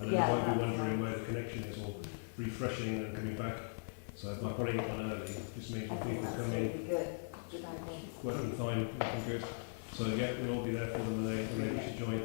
and then you might be wondering where the connection is, or refreshing and coming back. So by putting it on early just means when people come in, working fine, looking good. So yeah, we'll all be there for them when they wish to join.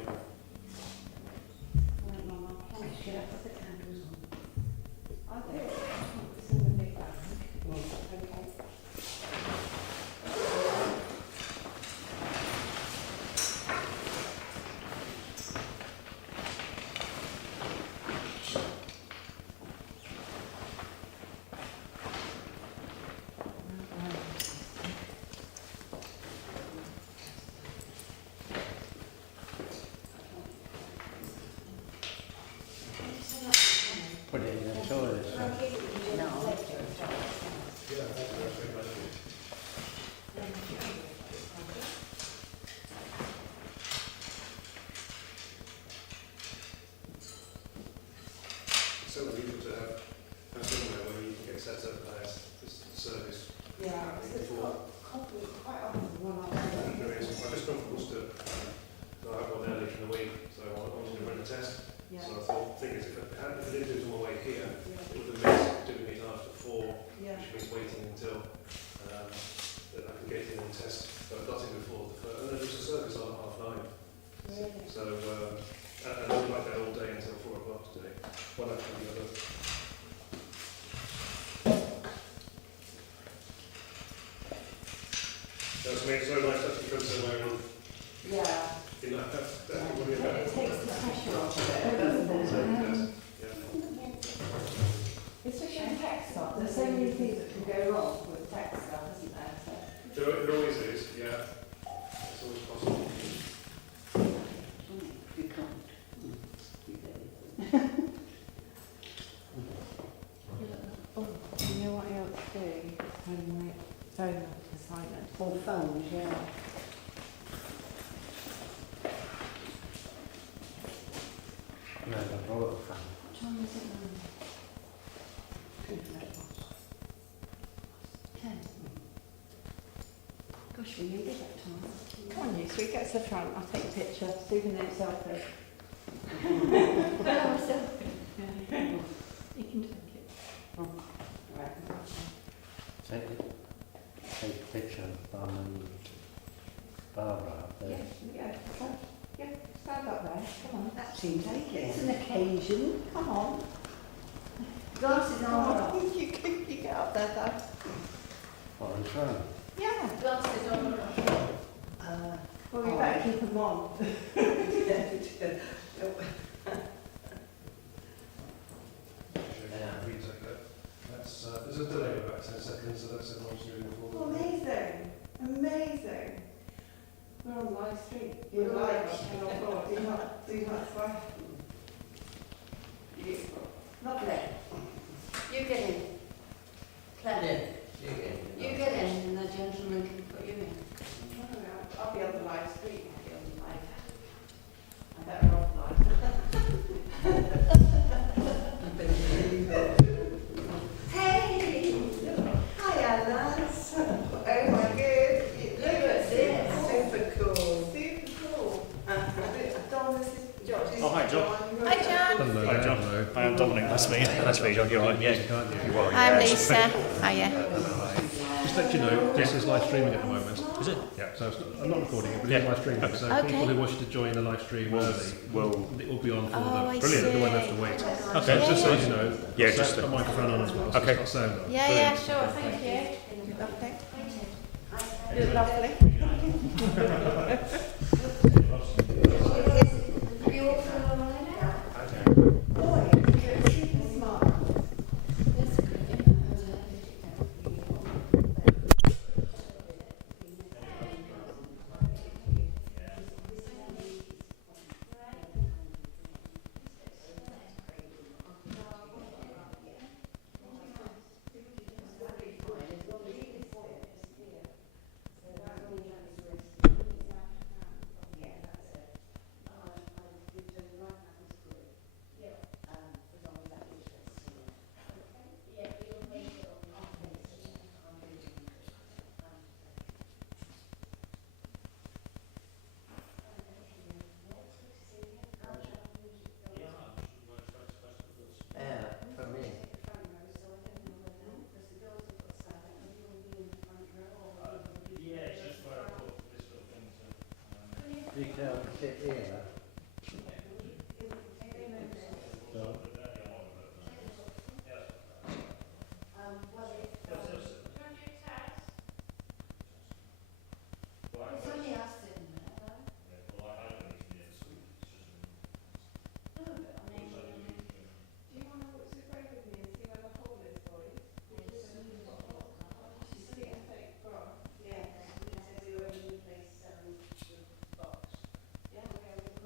Put it in the toilet. So we need to have somewhere where you can get set up as this service. Yeah, it's quite often one on There is. I just come from Worcester, so I have one early in the week, so I wanted to run a test. Yeah. So I thought, thing is, if I didn't do it on my way here, it would have missed doing it after 4, Yeah. which means waiting until that I can get in and test. So I got in before the first, and there was a service on at 9:30. Really? So, and I was like that all day until 4 o'clock today. One after the other. That's made so nice that you come somewhere and Yeah. you know, that's what we're It about. takes the pressure off of it, doesn't it? It's such a tech stuff. There's so many things that can go wrong with tech stuff, isn't there? So, There always is, yeah. It's always possible. you know what else to do? Turn my phone off to silent. Or phones, yeah. No, the roller fan. What time is it now? 10. Gosh, we needed that time. Come on, you three, get to the front. I'll take a picture. Stephen and selfie. You can take it. Right. Take a picture of Bum and Barbara up there. Yeah, stand up there. Come on. That seems like It's it. an occasion. Come on. Glasses Come on. on. You get up there, though. What, in front? Yeah. Glasses on. Well, we better keep them on. There's a delay of about 10 seconds, so that's everyone's doing the full. Amazing. Amazing. We're on live stream. You're live. Do not swear. Beautiful. Lovely. You get in. Claire. You get in and the gentleman can put you in. I'll be on the live stream. I'll be on the live. I better off live. Hey! Hiya, lads. Oh my good. Look at this. Super cool. Super cool. Don, this is John. Oh, hi, John. Hi, John. Hello, Hi, John. I am Dominic. Nice to meet you. Nice to meet you, John. You're right. Yeah. I'm Lisa. Hiya. Just to let you know, this is live streaming at the moment. Is it? Yeah. So I'm not recording it, but Yeah. it's live streaming. So Okay. people who wish to join the live stream early, it will be on for Oh, them. I Brilliant. You won't see. have to wait. Okay. Just so you know, Yeah, set just the to- microphone on as well, so Okay. it's got sound on. Yeah, yeah, sure, thank you. Lovely. You're lovely. You all feel all right? Boy, you're super smart. sit here. So, It's only us sitting there, though. No, but I mean, Do you want to put some break with me and see where the hole is for you? You see a fake bra? Yeah, it says you're in the place, the box. Yeah, okay, we can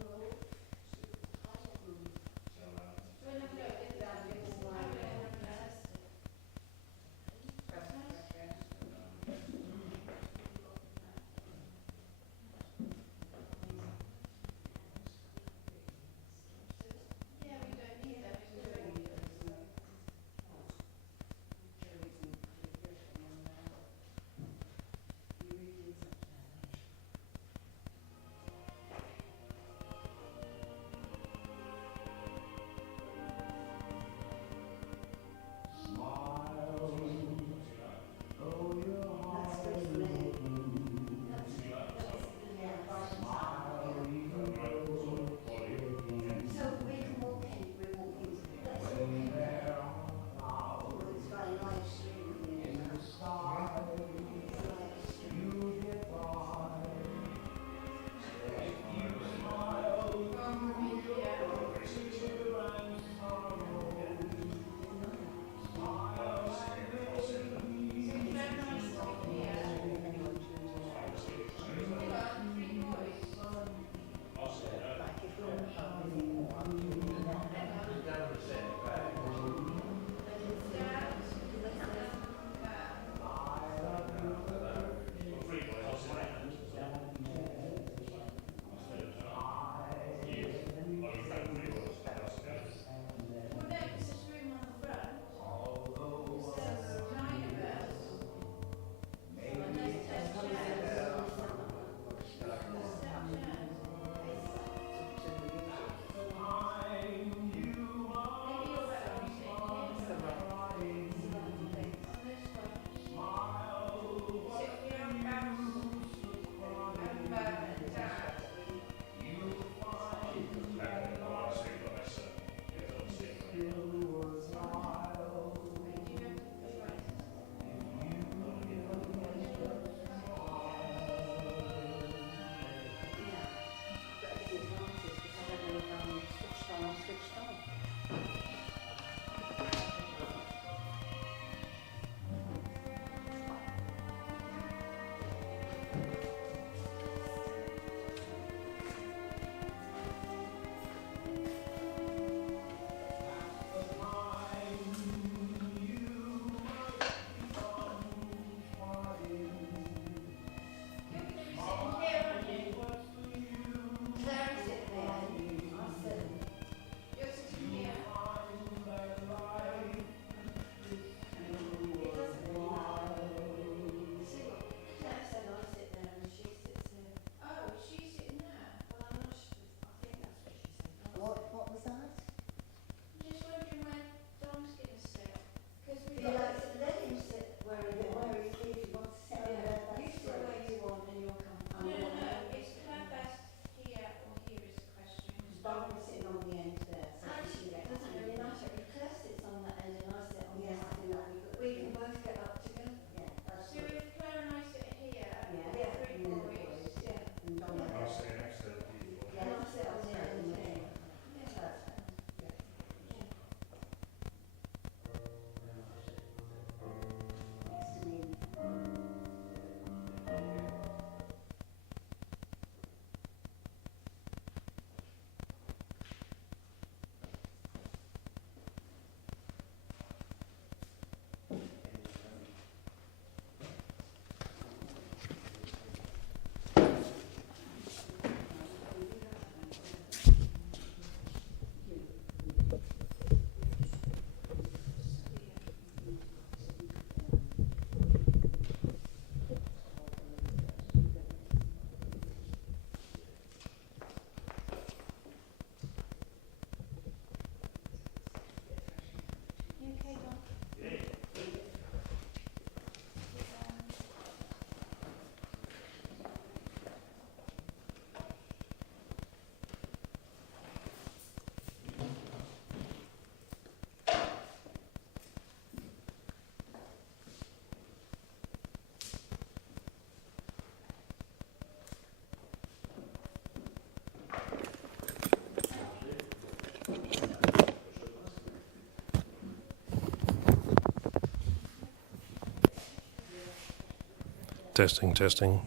Testing, testing.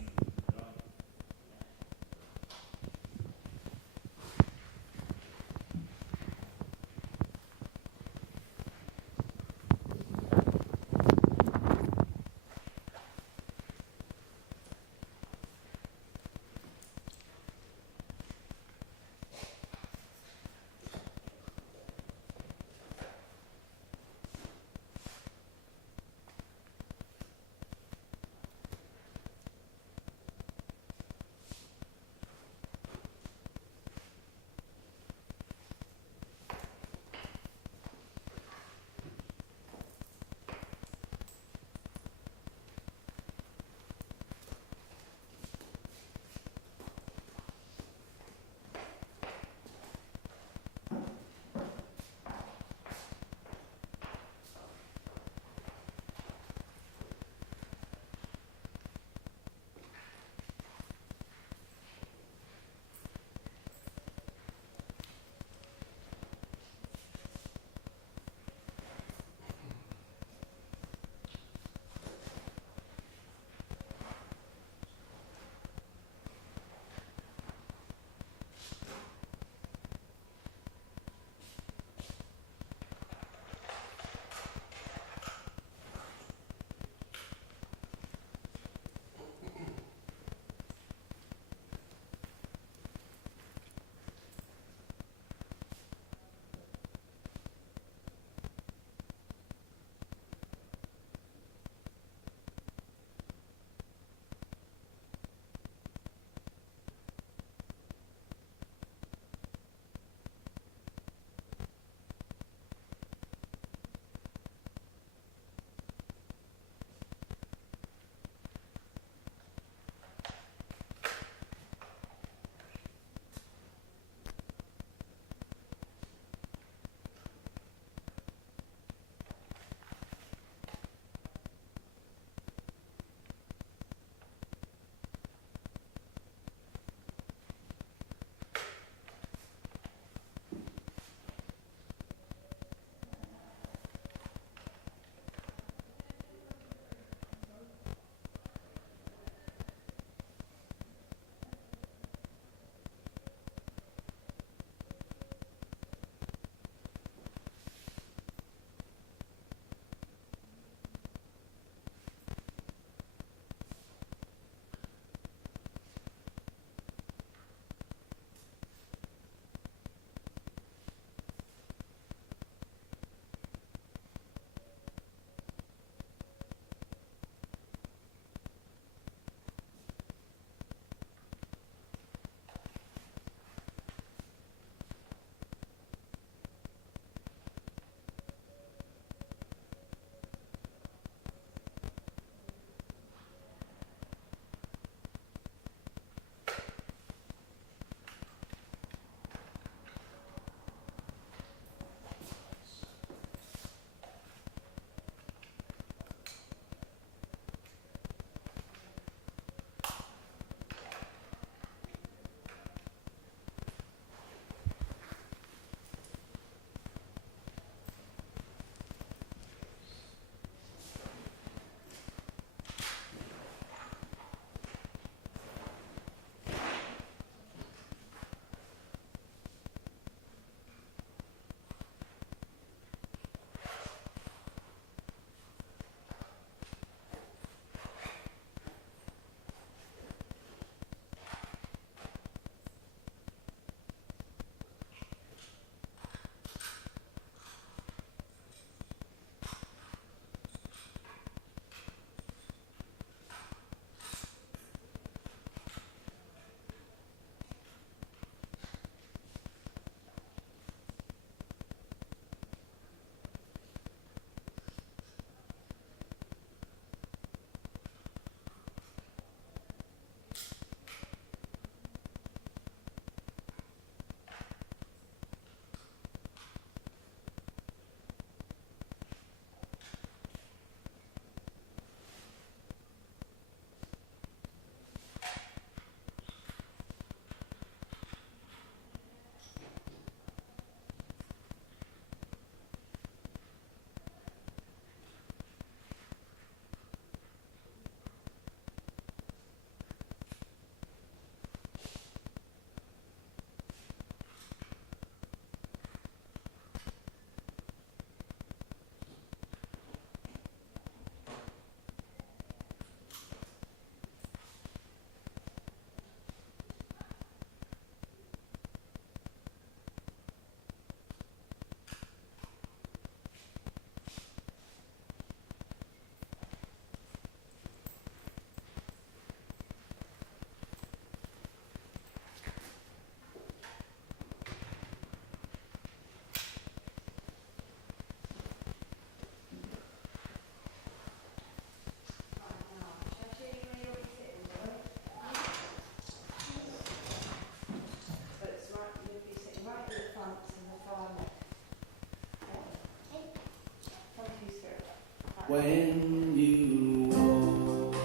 when you walk.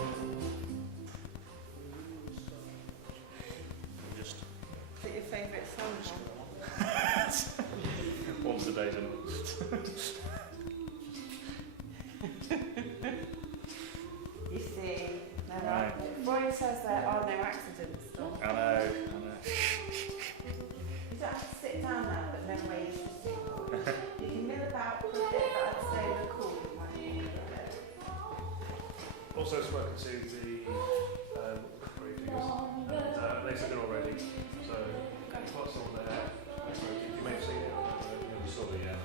Just Is it your favourite song? once a day, isn't it? You see, no, Right. Roy says there are no accidents, though. I know. You don't have to sit down now, but no ways to sit. You can mill about for a bit, but I'd stay in the cool. Also spoken to the briefings, and they said they're all ready. So it's not still there. You may have seen it. You saw it, yeah.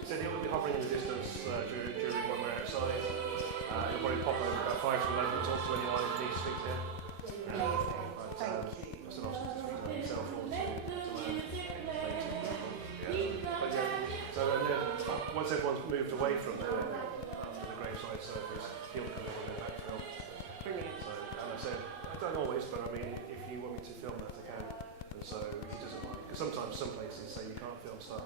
He said he'll be hovering in the distance during when we're outside. He'll probably pop over about 5 to 11 and talk to anyone who needs to speak to him. Thank you. I said obviously to speak to himself or to learn. But yeah, so then once everyone's moved away from the graveside surface, he'll come in and backfill. Brilliant. So, and I said, I don't always, but I mean, if you want me to film that, I can. And so he doesn't mind, because sometimes some places say you can't film stuff,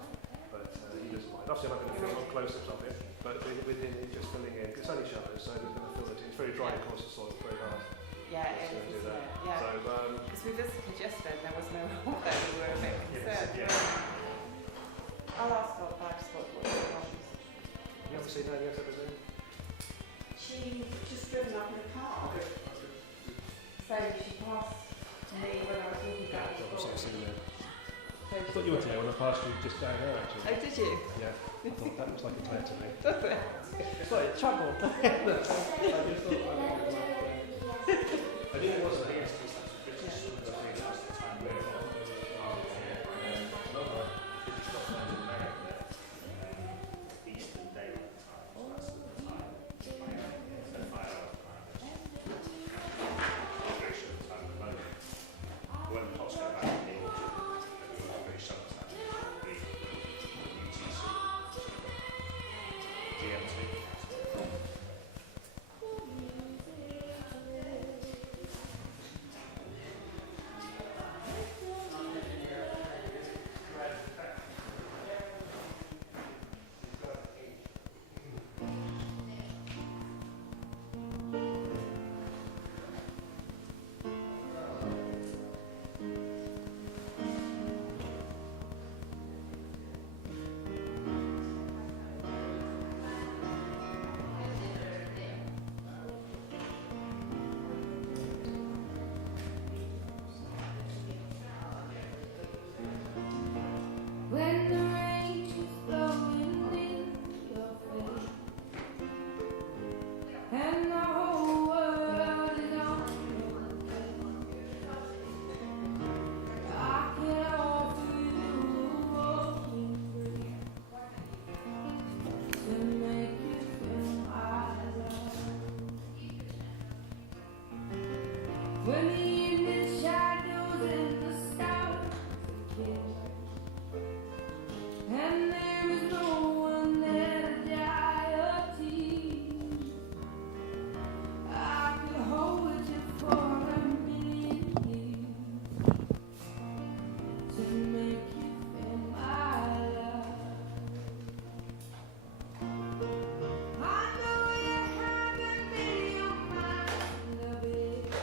but he doesn't mind. Obviously, I'm not going to film close-ups of it, but with him, he's just filling in. It's only shallow, so he's going to fill it in. It's very dry, of course, the soil, very hard. Yeah, it So is, do isn't that. it? Yeah. So, Because we visited yesterday, there was no hole there, we were a bit concerned. yeah. I'll ask Godfrey what it was. You haven't seen that yet, have you? She just driven up in a car. So she passed me when I was walking down the Obviously, I've floor. seen it. So I thought you were there when I passed you just down there, actually. Oh, did you? Yeah. I thought that looks like a Claire to me. Does it? It's like trouble. I just thought I knew it wasn't. I guess it was Eastern Daylight Time, so that's the time. So 5 hours time. Migration time at the moment. When the pots go back in the autumn, it will be summertime. The UTC, GMT. When the rain is blowing in your face and the whole world is on your case, I can offer you walking to make you feel my love. When the evening shadows and the stars appear, and there is no one there to dry your tears, I could hold you for a million years to make you feel my love. I know you haven't been your mind of it,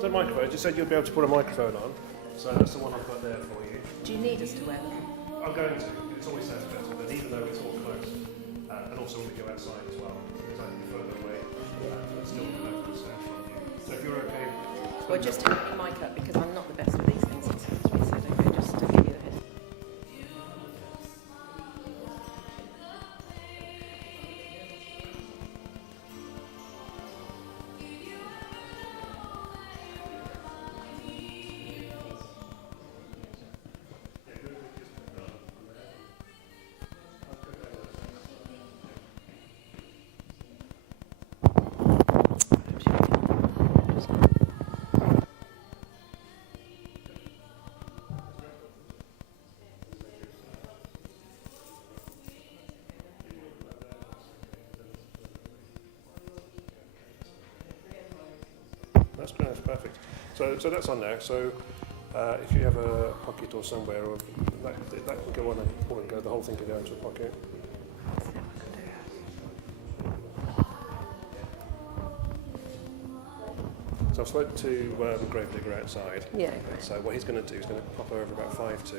So the microphone, you said you'd be able to put a microphone on. So that's the one I've got there for you. Do you need us to wear them? I'm going to. It always sounds better, but even though it's all close, and also when we go outside as well, because I can be further away, but still the local sound from you. So if you're okay. Well, just turn the mic up because I'm not the best with these things. It sounds really sad. Okay, just to give you a hint. That's perfect. So that's on there. So if you have a pocket or somewhere, or that can go on and go. The whole thing can go into a pocket. So I've spoken to the gravedigger outside. Yeah, great. So what he's going to do is going to pop over about 5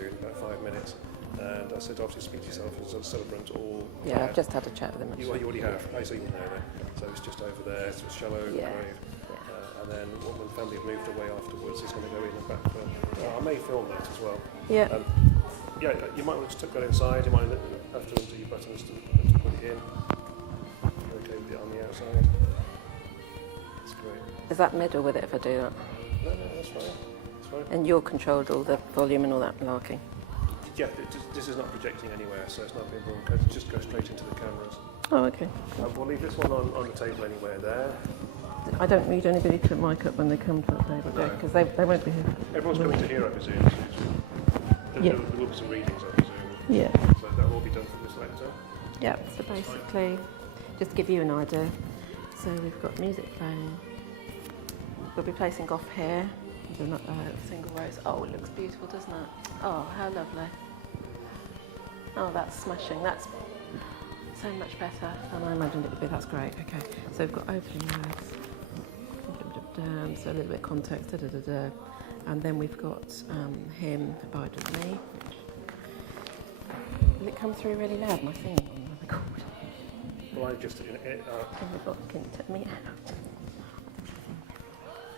minutes. And I said, obviously, speak to yourself as a celebrant or... Yeah, I've just had a chat with him. You already have. I see you know that. So it's just over there. It's a shallow grave. And then when the family have moved away afterwards, he's going to go in and back for... I may film that as well. Yeah. Yeah, you might want to tuck that inside. You might have to undo your buttons to put it in. Okay with it on the outside. That's great. Is that middle with it if I do that? No, that's fine. That's fine. And you're controlled all the volume and all that malarkey? Yeah, this is not projecting anywhere, so it's not being broadcast. It just goes straight into the cameras. Oh, okay. We'll leave this one on the table anywhere there. I don't need anybody to mic up when they come to the table, No. because they won't be here. Everyone's coming to here, I presume. There will be some readings, I presume. Yeah. So that will all be done from this lecture. Yeah, so basically, just to give you an idea, so we've got music playing. We'll be placing off here. There's not single rows. Oh, it looks beautiful, doesn't it? Oh, how lovely. Oh, that's smashing. That's so much better than I imagined it would be. That's great. Okay, so we've got opening words. So a little bit of context. And then we've got him, Abide With Me. Will it come through really loud? My thing on the record. Well, I just... Can you take me out?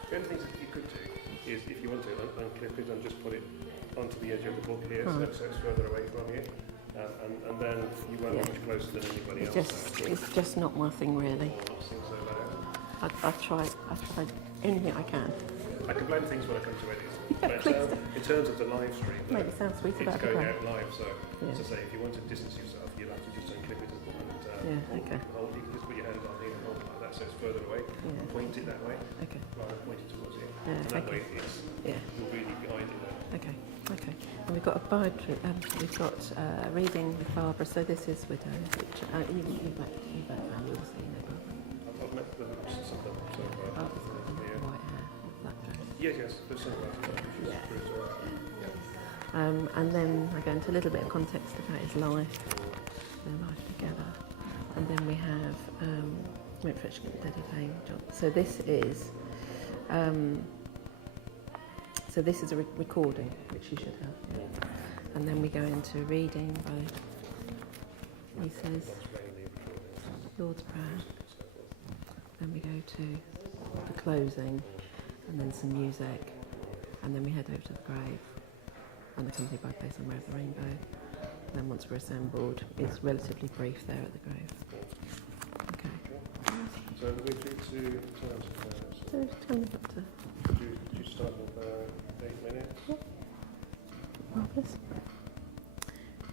The only things that you could do is, if you want to, unclip it and just put it onto the edge of the book here, so it's further away from you. And then you won't be much closer than anybody else. It's just not my thing, really. I've tried anything I can. I can blend things when I come to edit. Yeah, please do. In terms of the live stream, Make it sound sweet it's about going the out live. So, Yeah. as I say, if you want to distance yourself, you'll have to just unclip it and okay. you can just put your hand on here and hold it like that, so it's further away. Yeah. Point it that way, Okay. rather than point it towards you. Yeah, And that okay. way, Yeah. you'll really guide it there. Okay. Okay. And we've got we've got reading with Barbara. So this is widow, which you back you'll see. I've met some of them so far. White hair, black dress. Yes, there's some of that. And then I go into a little bit of context about his life, their life together. And then we have Daddy playing John. So this is a recording, which you should have. Yeah. And then we go into reading by, he says, Lord's Prayer. Then we go to the closing, and then some music, and then we head over to the grave, and accompanied by Play Somewhere of the Rainbow. And then once we're assembled, it's relatively brief there at the grave. Okay. So we're due to terms of So tell me what to... Could you start with 8 minutes? Yeah. Marvellous.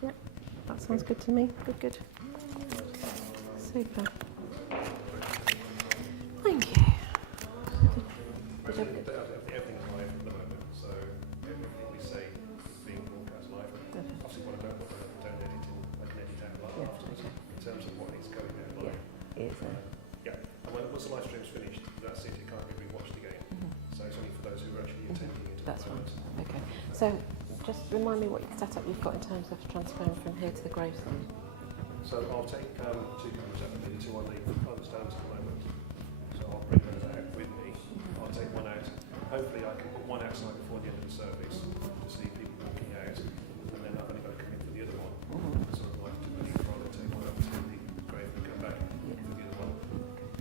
Yep, that sounds good to me. Good. Super. Thank you. Everything's live at the moment, so everything we say is being broadcast live. Obviously, what I don't want to don't edit in, I can edit out live afterwards in terms of what is going out live. And once the live stream's finished, that's it. It can't be rewatched again. So it's only for those who are actually attending it. That's right. Okay. So just remind me what setup you've got in terms of transferring from here to the graveside. So I'll take 2 cameras out, maybe 2 on the stands at the moment. So I'll bring those out with me. I'll take one out hopefully I can put one outside before the end of the service to see people walking out, and then I've only got to come in for the other one. Sort of like to leave rather than take one up to the grave and come back for the other one.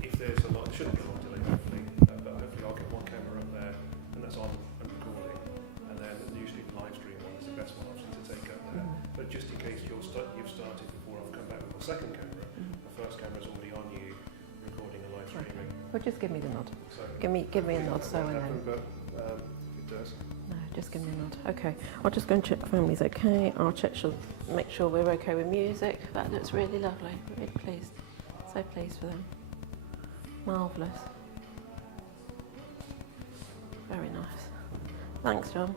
If there's a lot, there shouldn't be a long delay hopefully, but hopefully I'll get one camera up there, and that's on and recording, and then usually the live stream one is the best one option to take up there. But just in case you've started before I've come back with my second camera, the first camera's already on you, recording and live streaming. Well, just give me the nod. So Give me a nod so I know. but it does. No, just give me a nod. Okay, I'll just go and check the family's okay. I'll make sure we're okay with music. That looks really lovely. Really pleased. So pleased for them. Marvellous. Very nice. Thanks, John.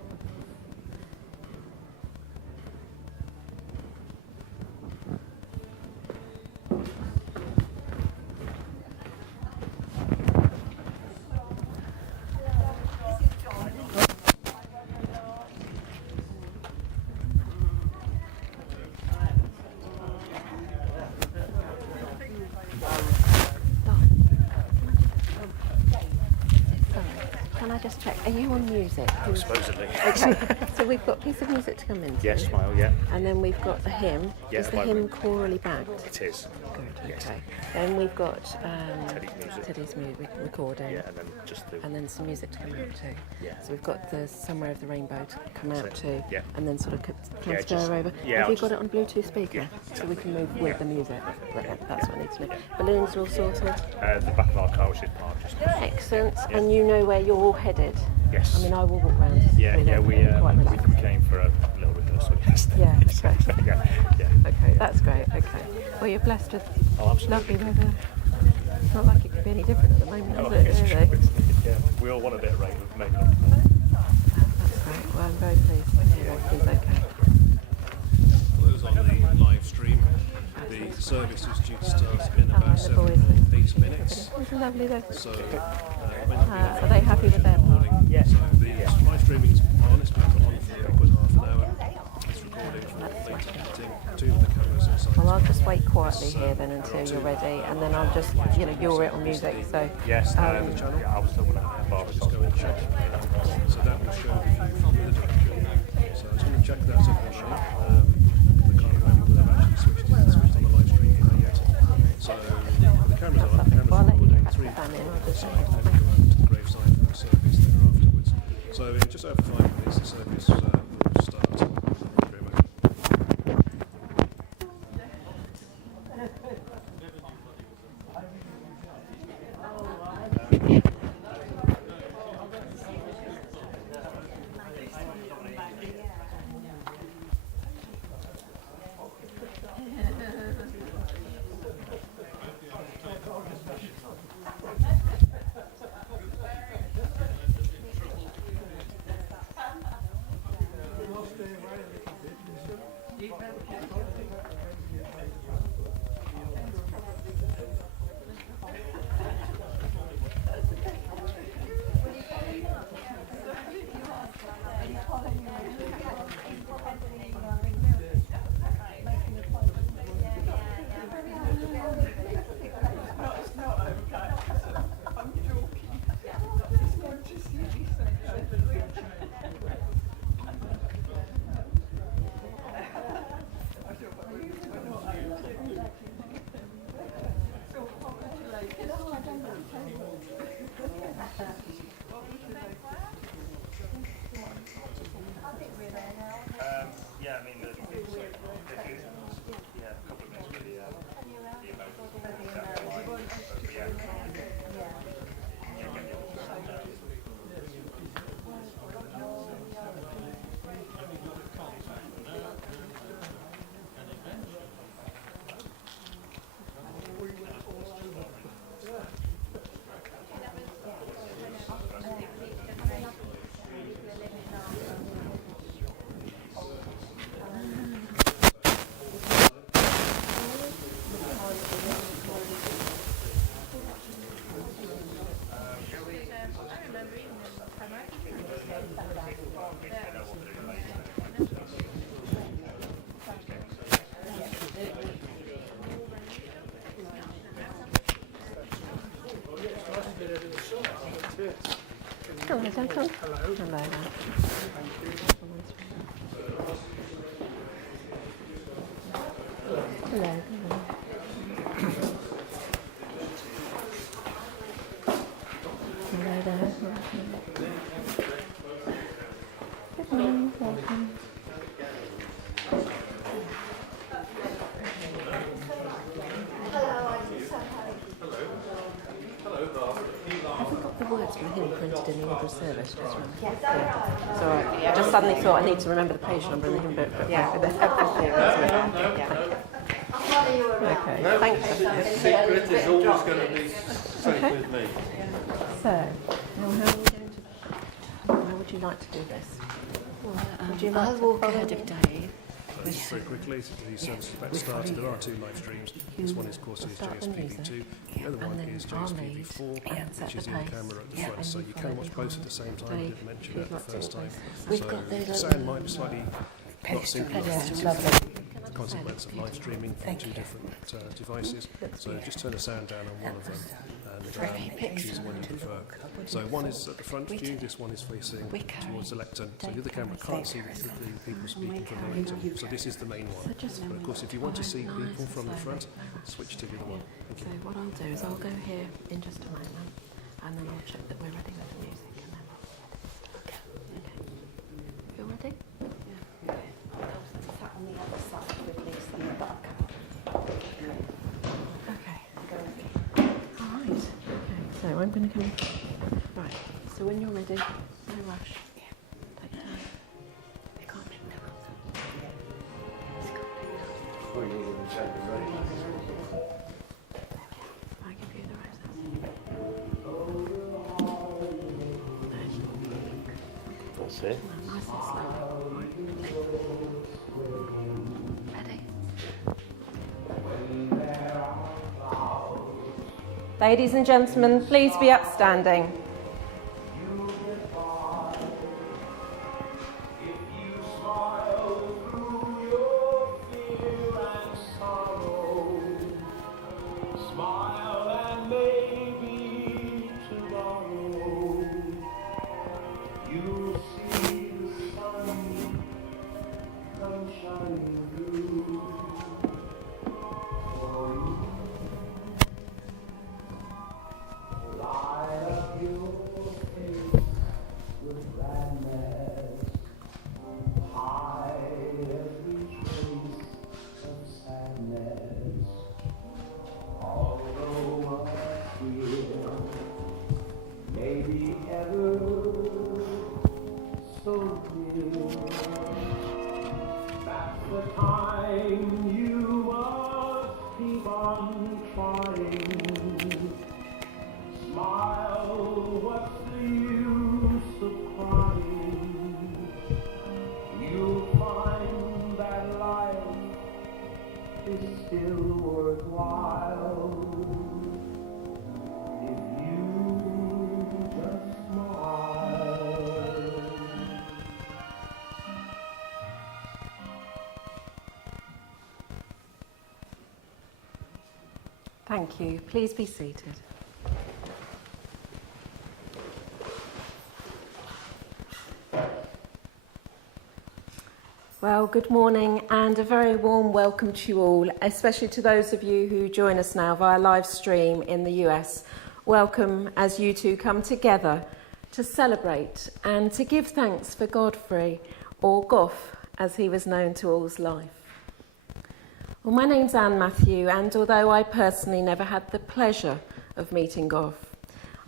Can I just check? Are you on music? Supposedly. Okay, so we've got a piece of music to come into. Yes, Smile, yeah. And then we've got the hymn. Yeah, Is the by hymn chorally backed? It is. Good, Yes. okay. Then we've got Teddy's music. recording. Yeah, and then just the... And then some music to come out to. Yeah. So we've got the Somewhere of the Rainbow to come That's out it. to. Yeah. And then sort of Yeah, transfer just- over. yeah, Have I'll you got just- it on Bluetooth speaker? Yeah. So we can move with the music. That's what I need to know. Balloons are all sorted. the back of our car, which is parked just... Excellent. Yeah. And you know where you're all headed? Yes. I mean, I will walk round. Yeah, with yeah, it. we Quite relaxed. came for a little rehearsal yesterday. Yeah, okay. yeah. Okay, that's great. Okay. Well, you're blessed with Oh, absolutely. lovely weather. It's not like it could be any different at the moment, Oh, is it's it? true, Really? yeah, we all want a bit of rain, but maybe not. That's great. Well, I'm very pleased to hear everything's okay. For those on the live stream, the service is due to start in about the boys. 8 minutes. It's lovely though. So, Are they happy with their part? Yes. So the live streaming's on. It's been put on for a good half an hour. It's recording for later editing. 2 of the cameras inside. Well, I'll just wait quietly here then until you're ready, and then I'll just, you're it on music. So Yes, the yeah, channel. I was still going to Barbara Just go and check. So that will show the direction. So I just want to check that's in the shape. The car driving will have actually switched on the live stream yet. So the camera's on. The well, I'll camera's let you recording back to 3 the family, and I'll just side, and then go to the graveside for the service there afterwards. So in just over 5 minutes, the service will start. Thank you very much. gentlemen. Hello. Hello there. Hello. Hello there. Good morning. Welcome. Have we got the words from him printed in the order of service? Just remember. Yeah. It's all right. I just suddenly thought I need to remember the page number in the hymn book, but everything. Okay. Thanks. The secret is always going to be safe with me. So, now how would you like to do this? Would you like I'll to walk follow ahead me? of Dave. Just very quickly, the service is about to start. There are two live streams. This one, of course, is JSPV2. The other one is JSPV4, which is in camera at the front. So you can watch both at the same time. I did mention that the first time. So the sound might be slightly not synchronised. The consequence of live streaming from two different devices. So just turn the sound down on one of them and choose the one you prefer. So one is at the front view, this one is facing towards the lectern. So the other camera can't see the people speaking from the lectern. So this is the main one. But of course, if you want to see people from the front, switch to the other one. So what I'll do is I'll go here in just a moment, and then I'll check that we're ready with the music, and then we'll... Okay. You ready? Sat on the other side with Lisa and the buttercup. Okay. All right. Okay. So I'm going to come. Right. So when you're ready, no rush. Yeah. Take your time. They can't make that up. Well, you're going to take the roses. I give you the roses. That's it. Nice and slow. Ready? Ladies and gentlemen, please be upstanding. Thank you. Please be seated. Well, good morning and a very warm welcome to you all, especially to those of you who join us now via live stream in the US. Welcome as you two come together to celebrate and to give thanks for Godfrey, or Goff, as he was known to all's life. Well, my name's Anne Matthew, and although I personally never had the pleasure of meeting Goff,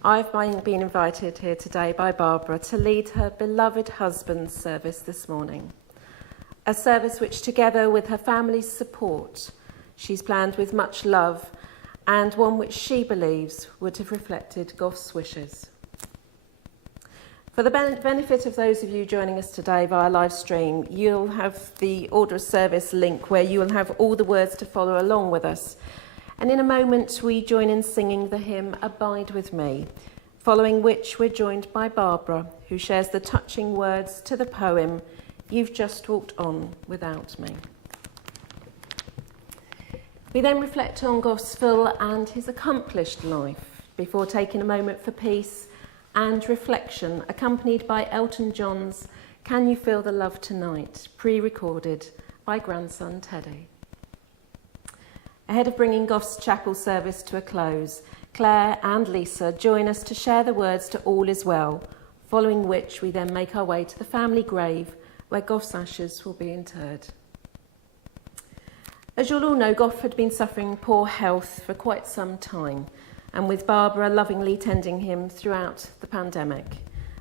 I've been invited here today by Barbara to lead her beloved husband's service this morning. A service which, together with her family's support, she's planned with much love, and one which she believes would have reflected Goff's wishes. For the benefit of those of you joining us today via live stream, you'll have the order of service link where you will have all the words to follow along with us. And in a moment, we join in singing the hymn Abide With Me, following which we're joined by Barbara, who shares the touching words to the poem, You've Just Walked On Without Me. We then reflect on Goff's full and his accomplished life before taking a moment for peace and reflection, accompanied by Elton John's Can You Feel the Love Tonight, pre-recorded by grandson Teddy. Ahead of bringing Goff's chapel service to a close, Claire and Lisa join us to share the words to All Is Well, following which we then make our way to the family grave where Goff's ashes will be interred. As you'll all know, Goff had been suffering poor health for quite some time, and with Barbara lovingly tending him throughout the pandemic.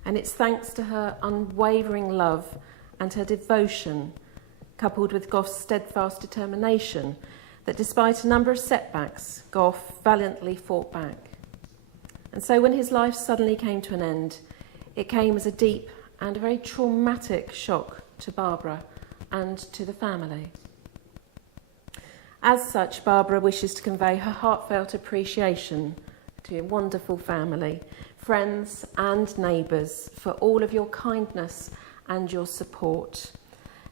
And it's thanks to her unwavering love and her devotion, coupled with Goff's steadfast determination, that despite a number of setbacks, Goff valiantly fought back. And so when his life suddenly came to an end, it came as a deep and a very traumatic shock to Barbara and to the family. As such, Barbara wishes to convey her heartfelt appreciation to your wonderful family, friends and neighbours for all of your kindness and your support.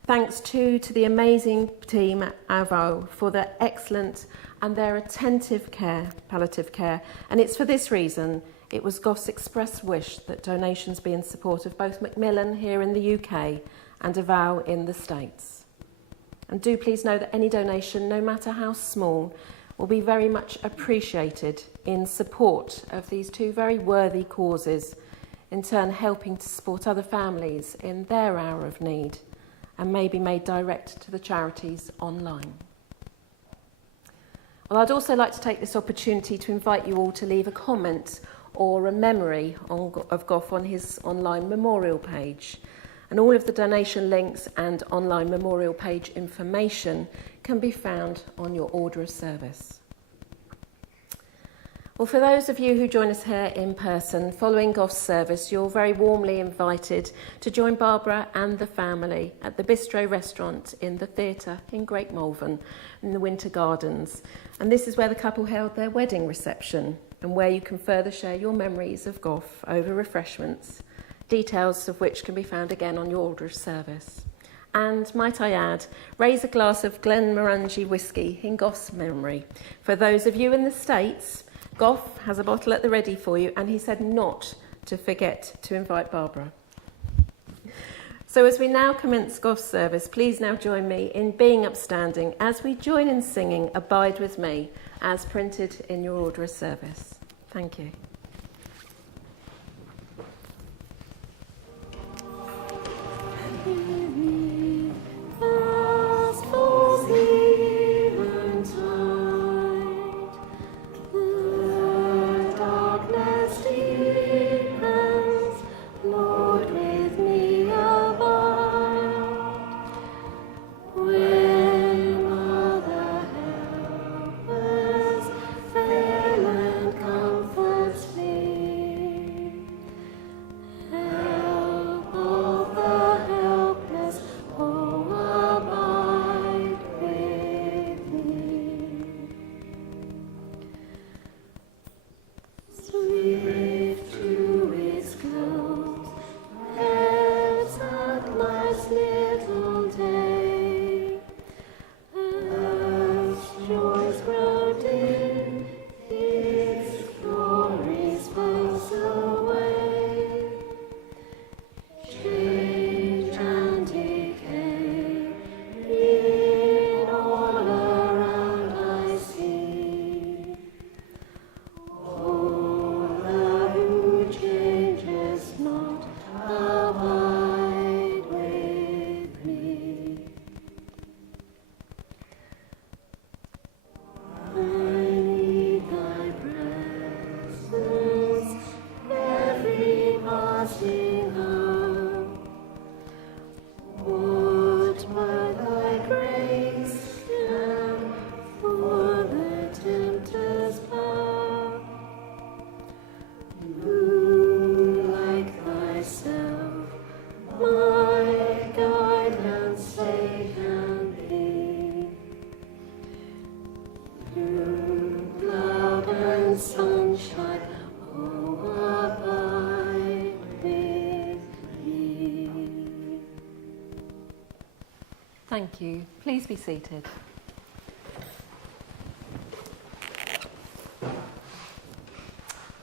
Thanks too to the amazing team at Avo for their excellent and their attentive care, palliative care. And it's for this reason it was Goff's express wish that donations be in support of both Macmillan here in the UK and Avo in the States. And do please know that any donation, no matter how small, will be very much appreciated in support of these two very worthy causes, in turn helping to support other families in their hour of need, and may be made direct to the charities online. Well, I'd also like to take this opportunity to invite you all to leave a comment or a memory of Goff on his online memorial page. And all of the donation links and online memorial page information can be found on your order of service. Well, for those of you who join us here in person, following Goff's service, you're very warmly invited to join Barbara and the family at the Bistro restaurant in the theatre in Great Malvern in the Winter Gardens. And this is where the couple held their wedding reception and where you can further share your memories of Goff over refreshments, details of which can be found again on your order of service. And, might I add, raise a glass of Glenmorangie whisky in Goff's memory. For those of you in the States, Goff has a bottle at the ready for you, and he said not to forget to invite Barbara. So as we now commence Goff's service, please now join me in being upstanding as we join in singing Abide With Me, as printed in your order of service. Thank you. Thank you. Please be seated.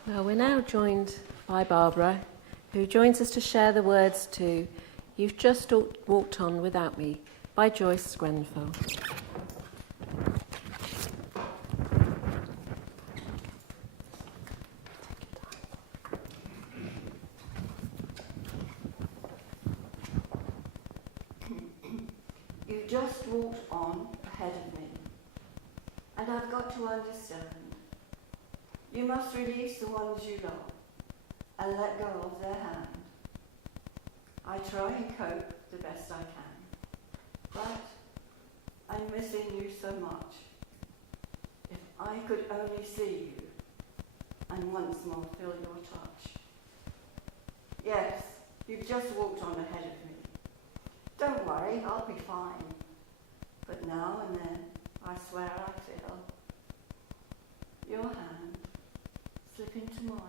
Well, we're now joined by Barbara, who joins us to share the words to You've Just Walked On Without Me by Joyce Grenfell. You've just walked on ahead of me, and I've got to understand. You must release the ones you love and let go of their hand. I try and cope the best I can, but I'm missing you so much. If I could only see you and once more feel your touch. Yes, you've just walked on ahead of me. Don't worry, I'll be fine. But now and then, I swear I feel your hand slip into mine.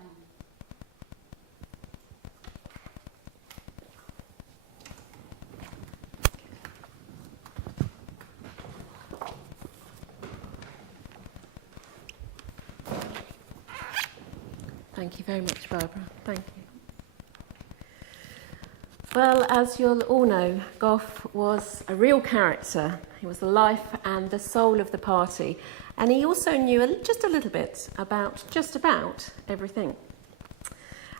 Thank you very much, Barbara. Thank you. Well, as you'll all know, Goff was a real character. He was the life and the soul of the party, and he also knew just a little bit about just about everything.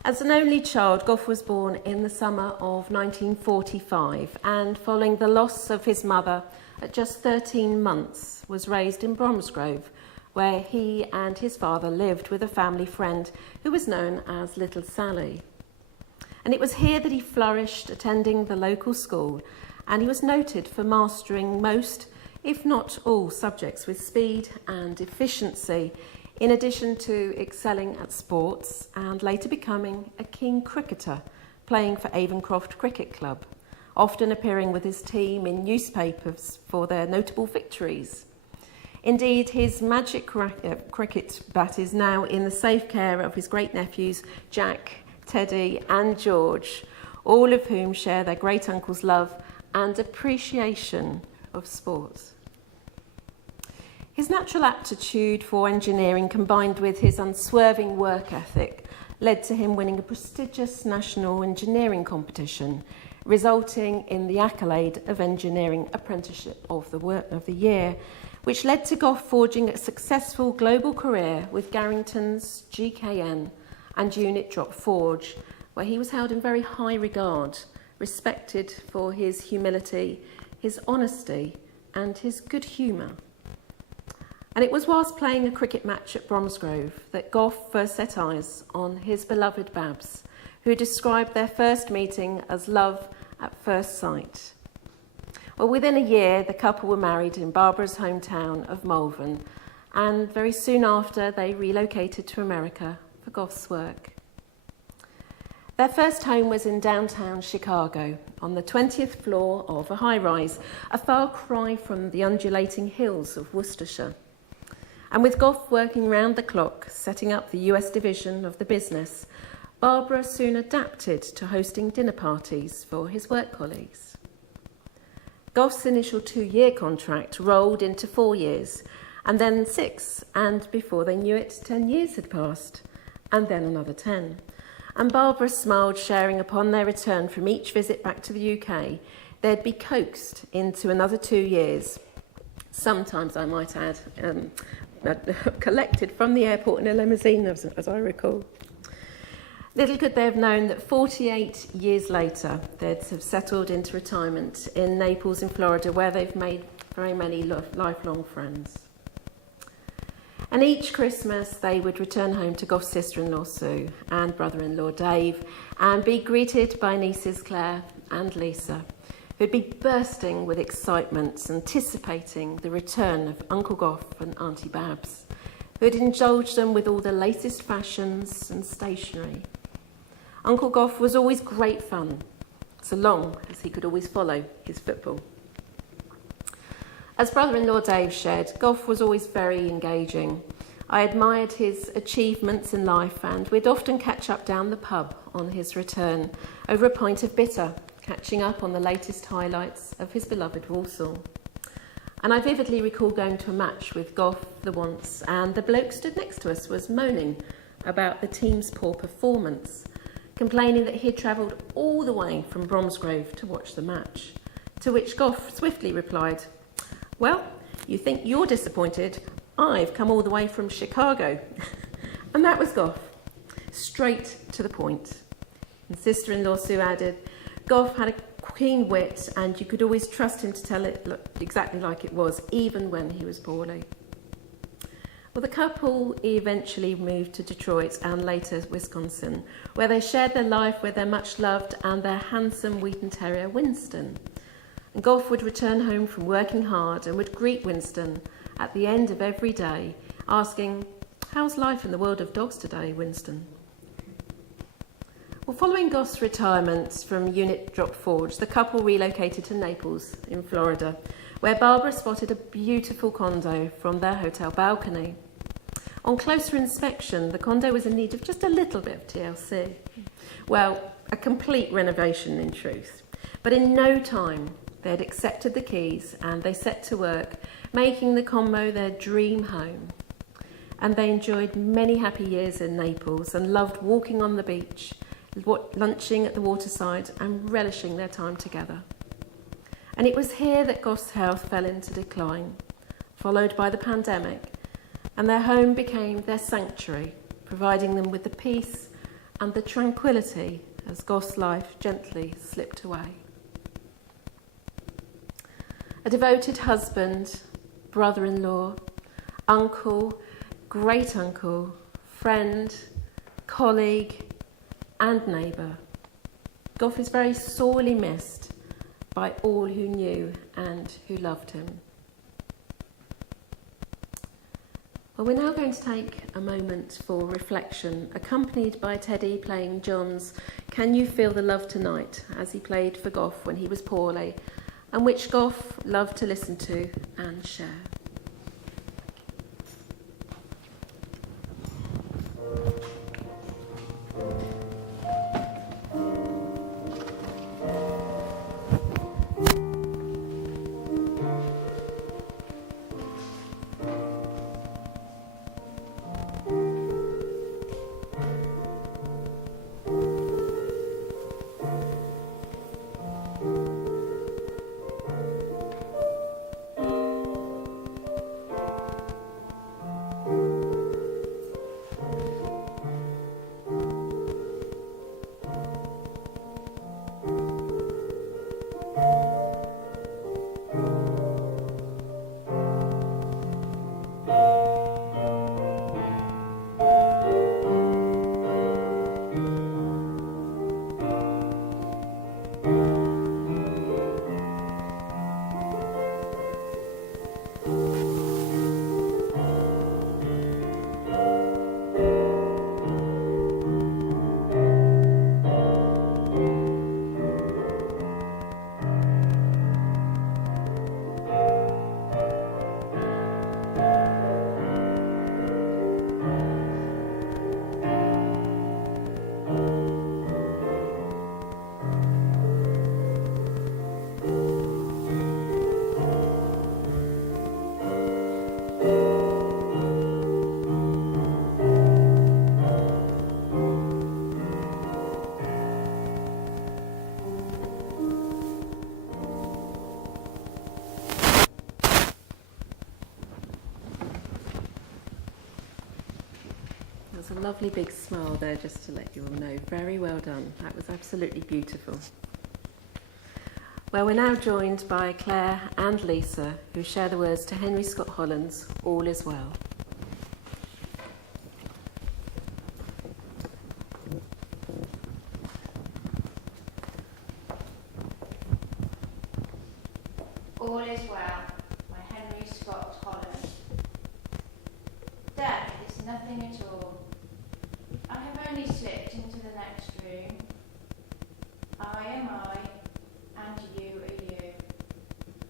As an only child, Goff was born in the summer of 1945, and following the loss of his mother at just 13 months, was raised in Bromsgrove, where he and his father lived with a family friend who was known as Little Sally. And it was here that he flourished, attending the local school, and he was noted for mastering most, if not all, subjects with speed and efficiency, in addition to excelling at sports and later becoming a keen cricketer, playing for Avencroft Cricket Club, often appearing with his team in newspapers for their notable victories. Indeed, his magic cricket bat is now in the safe care of his great-nephews Jack, Teddy and George, all of whom share their great-uncle's love and appreciation of sport. His natural aptitude for engineering, combined with his unswerving work ethic, led to him winning a prestigious national engineering competition, resulting in the accolade of Engineering Apprenticeship of the Year, which led to Goff forging a successful global career with Garrington's GKN and Unit Drop Forge, where he was held in very high regard, respected for his humility, his honesty and his good humour. And it was whilst playing a cricket match at Bromsgrove that Goff first set eyes on his beloved Babs, who described their first meeting as love at first sight. Well, within a year, the couple were married in Barbara's hometown of Malvern, and very soon after, they relocated to America for Goff's work. Their first home was in downtown Chicago, on the 20th floor of a high-rise, a far cry from the undulating hills of Worcestershire. And with Goff working round the clock, setting up the US division of the business, Barbara soon adapted to hosting dinner parties for his work colleagues. Goff's initial 2-year contract rolled into 4 years, and then 6, and before they knew it, 10 years had passed, and then another 10. And Barbara smiled, sharing upon their return from each visit back to the UK, they'd be coaxed into another 2 years, sometimes, I might add, collected from the airport in a limousine, as I recall. Little could they have known that 48 years later, they'd have settled into retirement in Naples in Florida, where they've made very many lifelong friends. And each Christmas, they would return home to Goff's sister-in-law Sue and brother-in-law Dave, and be greeted by nieces Claire and Lisa, who'd be bursting with excitement, anticipating the return of Uncle Goff and Auntie Babs, who had indulged them with all the latest fashions and stationery. Uncle Goff was always great fun, so long as he could always follow his football. As brother-in-law Dave shared, Goff was always very engaging. I admired his achievements in life, and we'd often catch up down the pub on his return over a pint of bitter, catching up on the latest highlights of his beloved Walsall. And I vividly recall going to a match with Goff the once, and the bloke stood next to us was moaning about the team's poor performance, complaining that he had travelled all the way from Bromsgrove to watch the match. To which Goff swiftly replied, "Well, you think you're disappointed? I've come all the way from Chicago." And that was Goff, straight to the point. And sister-in-law Sue added, Goff had a keen wit and you could always trust him to tell it exactly like it was, even when he was poorly. Well, the couple eventually moved to Detroit and later Wisconsin, where they shared their life with their much-loved and their handsome Wheaton Terrier, Winston. And Goff would return home from working hard and would greet Winston at the end of every day, asking, "How's life in the world of dogs today, Winston?" Well, following Goff's retirement from Unit Drop Forge, the couple relocated to Naples in Florida, where Barbara spotted a beautiful condo from their hotel balcony. On closer inspection, the condo was in need of just a little bit of TLC. Well, a complete renovation in truth. But in no time, they had accepted the keys and they set to work, making the combo their dream home. And they enjoyed many happy years in Naples and loved walking on the beach, lunching at the waterside and relishing their time together. And it was here that Goff's health fell into decline, followed by the pandemic, and their home became their sanctuary, providing them with the peace and the tranquility as Goff's life gently slipped away. A devoted husband, brother-in-law, uncle, great-uncle, friend, colleague, and neighbour, Goff is very sorely missed by all who knew and who loved him. Well, we're now going to take a moment for reflection, accompanied by Teddy playing John's "Can You Feel the Love Tonight" as he played for Goff when he was poorly, and which Goff loved to listen to and share. There's a lovely big smile there, just to let you all know. Very well done. That was absolutely beautiful. Well, we're now joined by Claire and Lisa, who share the words to Henry Scott Holland's "All Is Well." All is well, by Henry Scott Holland. Death is nothing at all. I have only slipped into the next room. I am I, and you are you.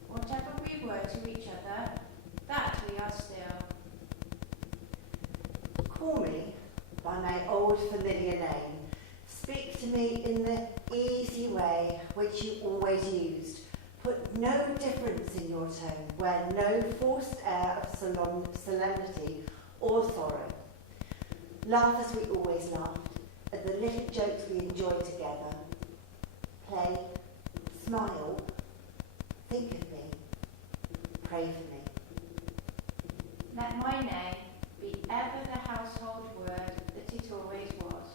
Whatever we were to each other, that we are still. Call me by my old familiar name. Speak to me in the easy way which you always used. Put no difference in your tone, wear no forced air of solemnity or sorrow. Laugh as we always laughed, at the little jokes we enjoyed together. Play, smile, think of me, pray for me. Let my name be ever the household word that it always was.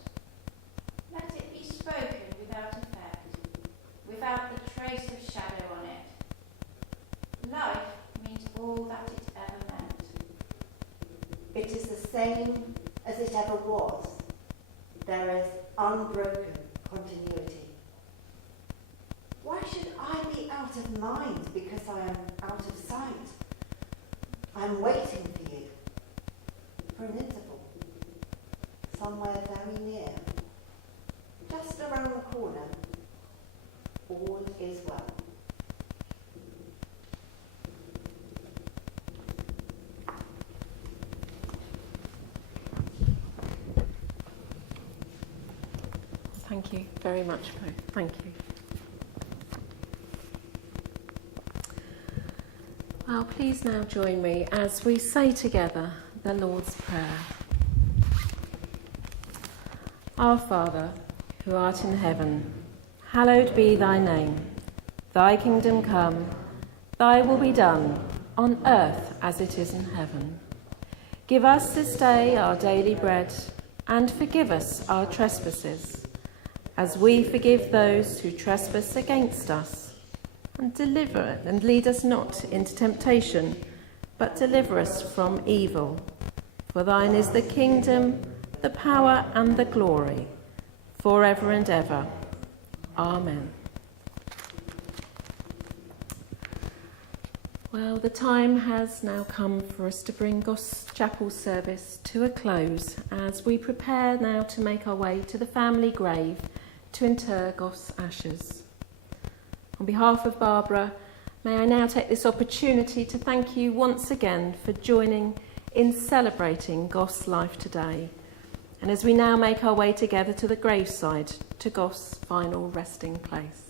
Let it be spoken without effect, without the trace of shadow on it. Life means all that it ever meant. It is the same as it ever was. There is unbroken continuity. Why should I be out of mind because I am out of sight? I am waiting for you, for an interval, somewhere very near, just around the corner. All is well. Thank you very much, Bo. Thank you. Well, please now join me as we say together the Lord's Prayer. Our Father, who art in heaven, hallowed be thy name. Thy kingdom come, thy will be done, on earth as it is in heaven. Give us this day our daily bread, and forgive us our trespasses, as we forgive those who trespass against us. And lead us not into temptation, but deliver us from evil. For thine is the kingdom, the power and the glory, forever and ever. Amen. Well, the time has now come for us to bring Goss Chapel service to a close as we prepare now to make our way to the family grave to inter Goss' ashes. On behalf of Barbara, may I now take this opportunity to thank you once again for joining in celebrating Goss' life today. And as we now make our way together to the graveside, to Goss' final resting place.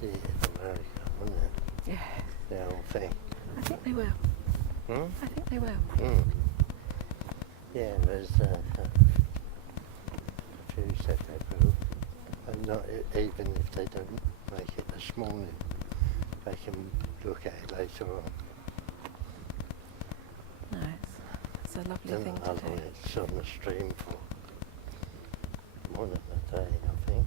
see it in America, wouldn't it? Yeah. The whole thing. I think they will. I think they will. Yeah, there's a few said they will. And not even if they don't make it this morning, they can look at it later on. No, it's a lovely Then thing how to long do. it's on the stream for? More than a day, I think.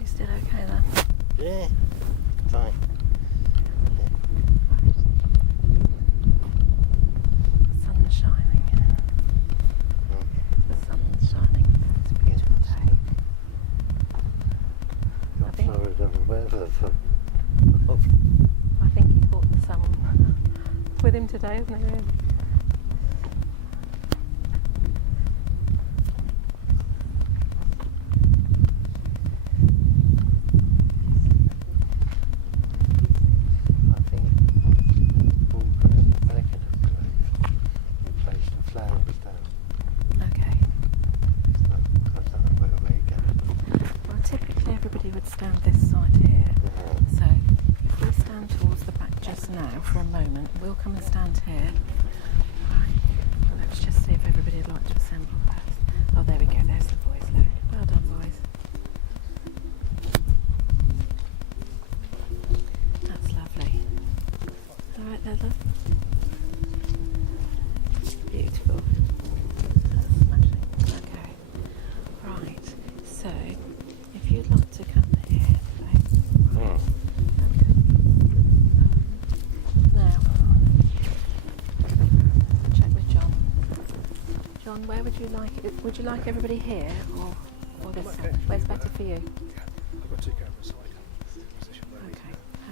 You still okay there? Yeah, fine. The sun's shining. The sun's shining. It's a beautiful day. Got Florida weather for. I think he brought the sun with him today, isn't he, really? I think all put in the back of the grave and place the flowers down. Okay. I don't know where we go. Well, typically everybody would stand this side here. So if we stand towards the back just now for a moment, we'll come and stand here. Right. Well, let's just see if everybody would like to assemble first. Oh, there we go. There's the boys. Look. Well done, boys. That's lovely. All right, there, love. Beautiful. That's smashing. Okay. Right. So, if you'd like to come here, please. Now, check with John. John, where would you like it? Would you like everybody here or this side? Where's better for you? I've got two cameras, so I can position where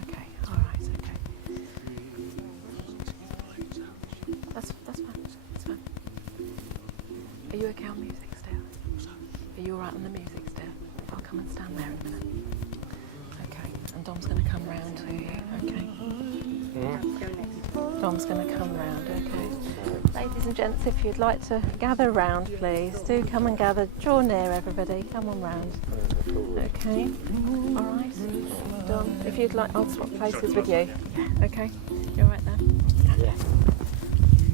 Okay, alright, okay. That's fine, that's fine. Are you okay on music still? Are you alright on the music still? I'll come and stand there in a minute. Okay, and Dom's going to come round to you, okay? Dom's going to come round, okay? Ladies and gents, if you'd like to gather round, please, do come and gather. Draw near, everybody. Come on round. Okay? Alright? Dom, if you'd like, I'll swap places with you. Okay? You alright there? Yeah.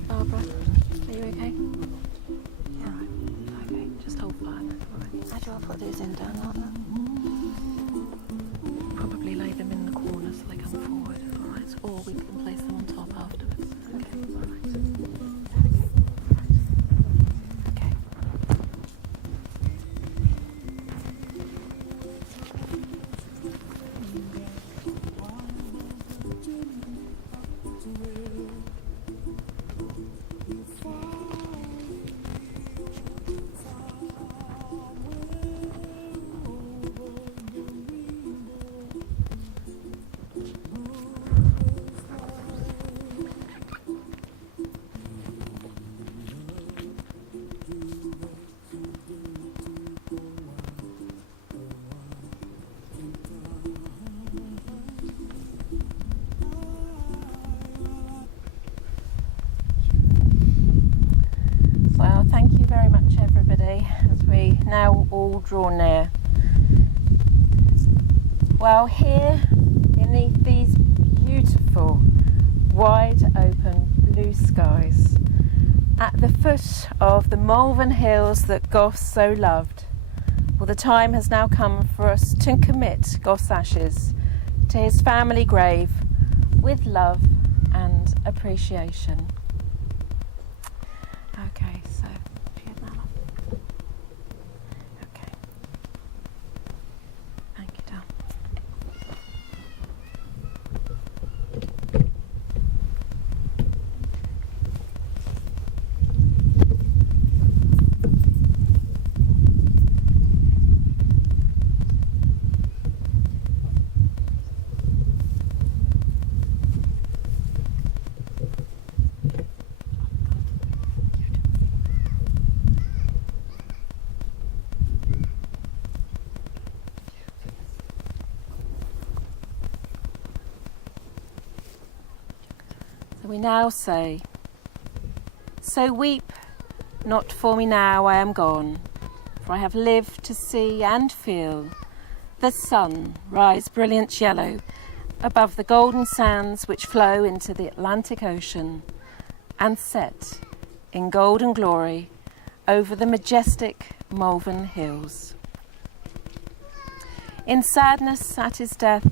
Barbara, are you okay? Alright. Okay, just hold fire then. Alright. How do I put these in down like that? Probably lay them in the corner so they come forward, alright? Or we can place them on top afterwards. Okay, alright. Okay. Well, thank you very much, everybody, as we now all draw near. Well, here beneath these beautiful, wide open blue skies, at the foot of the Malvern Hills that Goss so loved, well, the time has now come for us to commit Goss' ashes to his family grave with love and appreciation. Okay, so if you'd now. Okay. Thank you, Dom. So we now say, So weep not for me now I am gone, for I have lived to see and feel the sun rise brilliant yellow above the golden sands which flow into the Atlantic Ocean, and set in golden glory over the majestic Malvern Hills. In sadness at his death,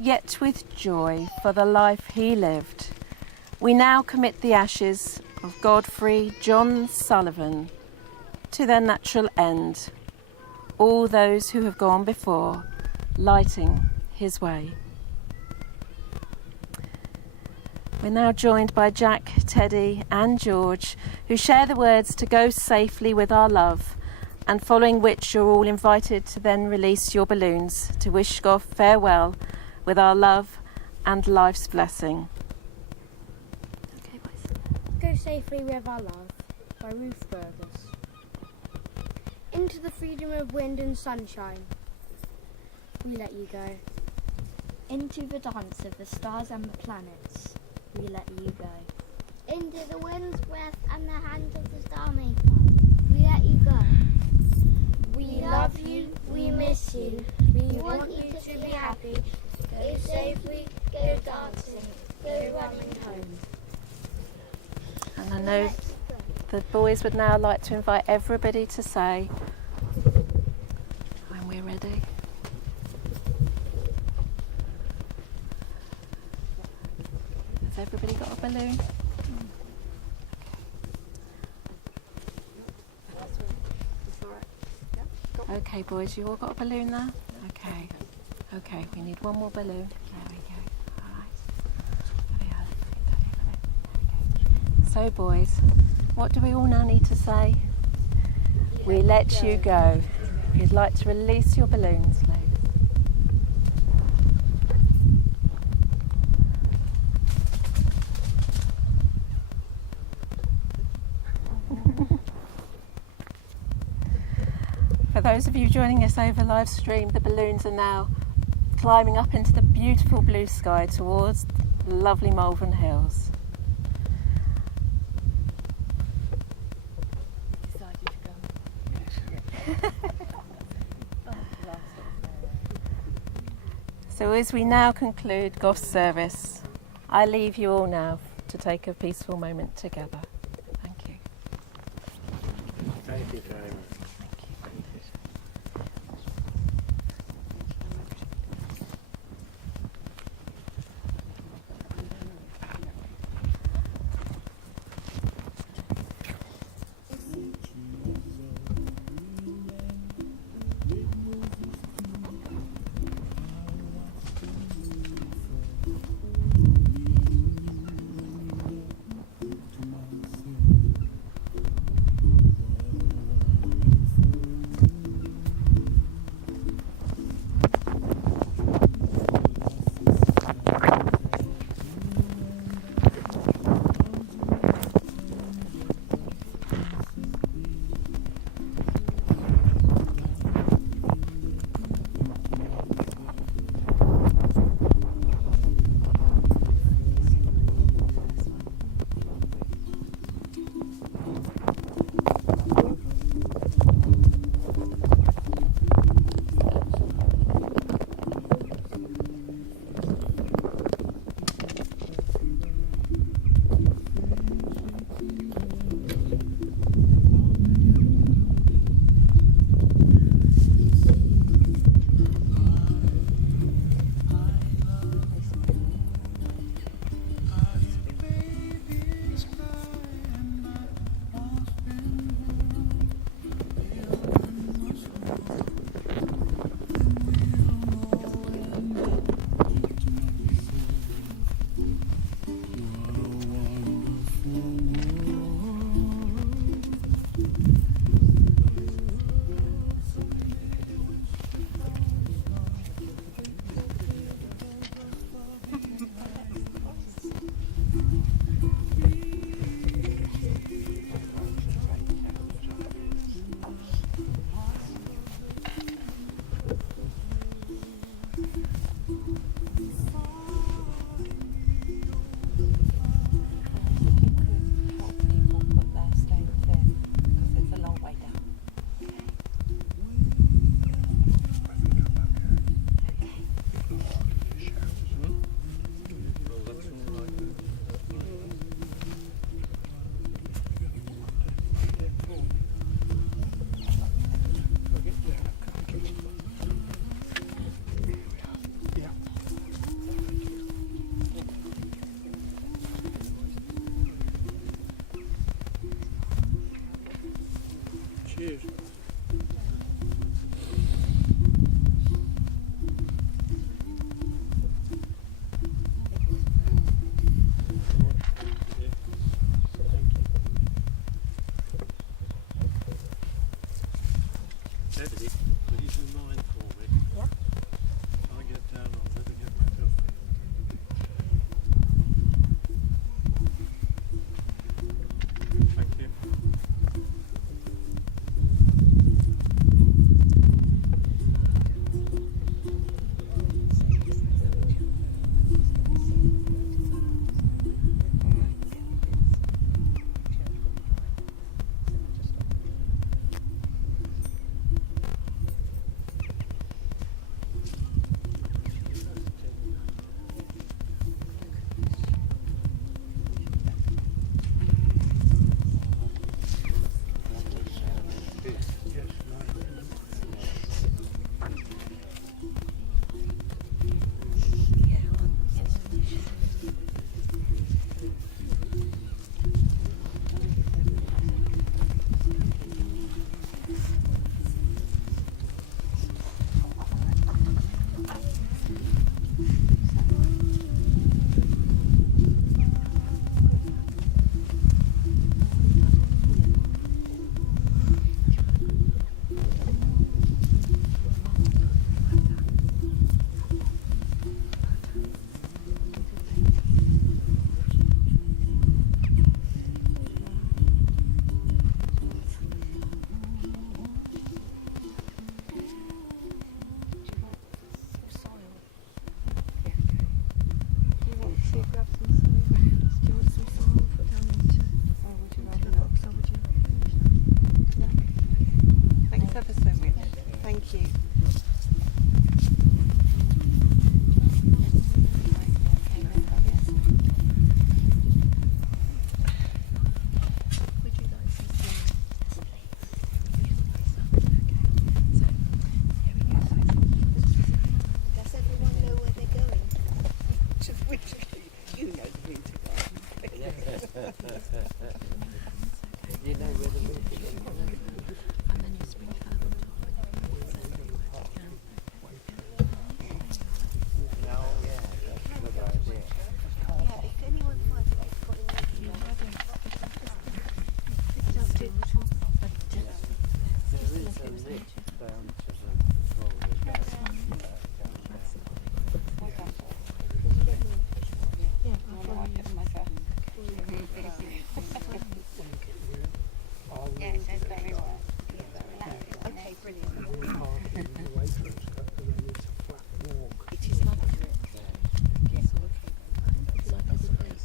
yet with joy for the life he lived, we now commit the ashes of Godfrey John Sullivan to their natural end, all those who have gone before, lighting his way. We're now joined by Jack, Teddy and George, who share the words to go safely with our love, and following which you're all invited to then release your balloons to wish God farewell with our love and life's blessing. Okay, boys. Go safely with our love by Ruth Burgess. Into the freedom of wind and sunshine, we let you go. Into the dance of the stars and the planets, we let you go. Into the wind's breath and the hands of the star maker, we let you go. We love you, we miss you, we want you to be happy. Go safely, go dancing, go running home. And I know the boys would now like to invite everybody to say, when we're ready. Has everybody got a balloon? Okay, boys, you all got a balloon now? Okay. Okay, we need one more balloon. There we go. All right. Okay. So, boys, what do we all now need to say? We let you go. If you'd like to release your balloons, please. For those of you joining us over live stream, the balloons are now climbing up into the beautiful blue sky towards the lovely Malvern Hills. So as we now conclude Goff's service, I leave you all now to take a peaceful moment together. Thank you. Thank you very much. you. Debbie, will you do mine for me? Yeah. I get down, I'll never get back up. Thank you. Thanks ever so much. Thank you. Does everyone know where they're going? You know the beauty garden. You know where the meeting is. And then you spring that on top. No, yeah, that's a good idea. Yeah, if anyone finds that it's got a meeting There is a lift down to the roller Yeah, it says very well. Okay, brilliant. It is lovely.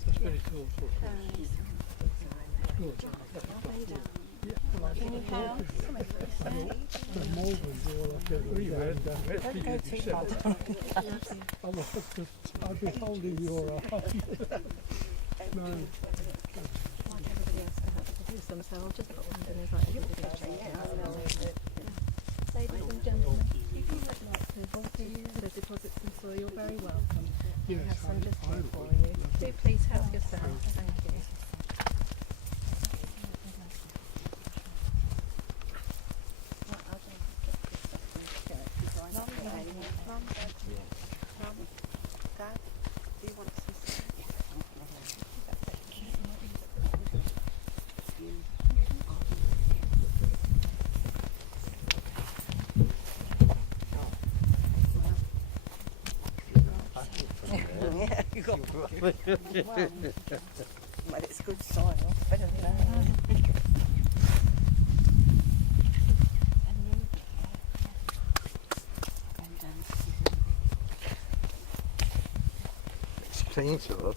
That's very cool. I'll be holding your arm. No. So I'll just put one in as like ladies and gentlemen, if you would like to volunteer to deposit some soil, you're very welcome. We have some just here for you. Do please help yourself. Thank you. Dad, do you want some? Yeah, you got well, it's good soil. Better than It's clean, sort of.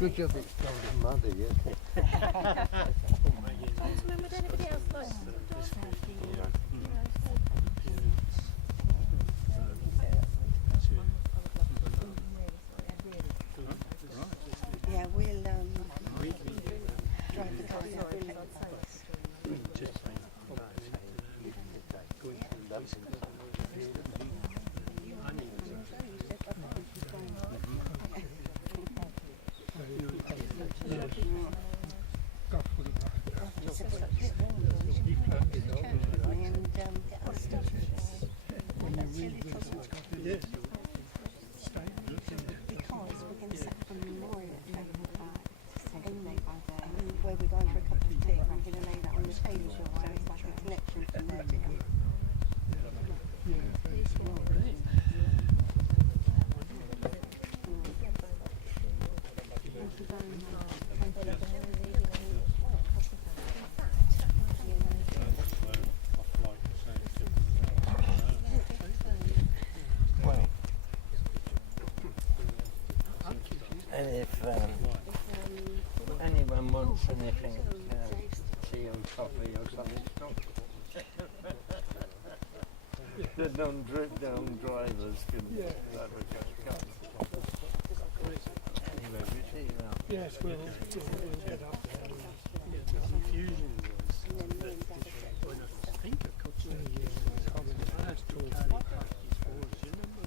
Good job it's told his mother, yes. Would anybody else like to? yeah, we'll drive the car now. anything, tea or coffee or something. The non-drivers can Anyway, Richie, yes, we'll get up there. The confusion was that I think a couple of years ago, I had to talk about practice forwards. You remember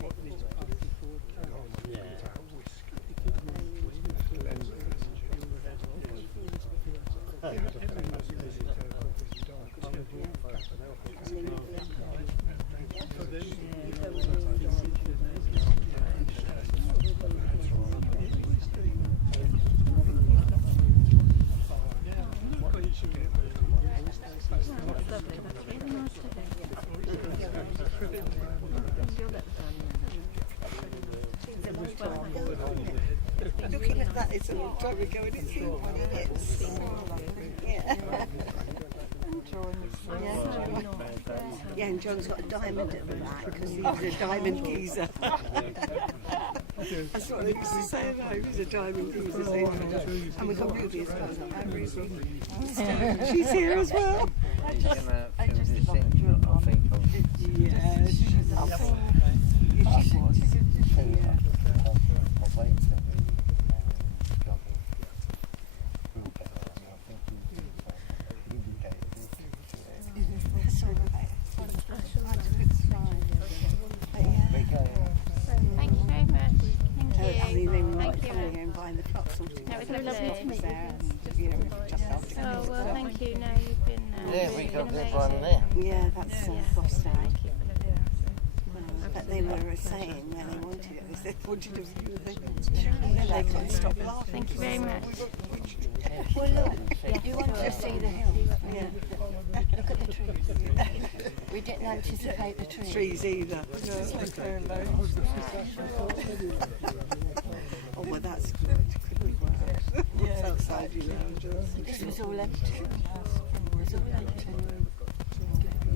what these practice forwards are? Yeah. Looking at that, it's a long time ago, and it's in one of it. Yeah, and John's got a diamond at the back because he's a diamond geezer. That's what I used to say though, he was a diamond geezer. So and we've got Ruby as well, not Ruby. She's here as well. I just love the drill on. Yeah, she's lovely. Oh, well, thank you. Now you've been. Yeah, we got that one there. Yeah, that's Boston. But they were saying when they wanted it, they said, wanted to view the thing. And then they couldn't stop laughing. Thank you very much. Well, look, you want to see the hills? Yeah. Look at the trees. We didn't anticipate the trees. Trees either. Oh, well, that's good. Could we work? What's outside you now? This was all empty. It was all empty.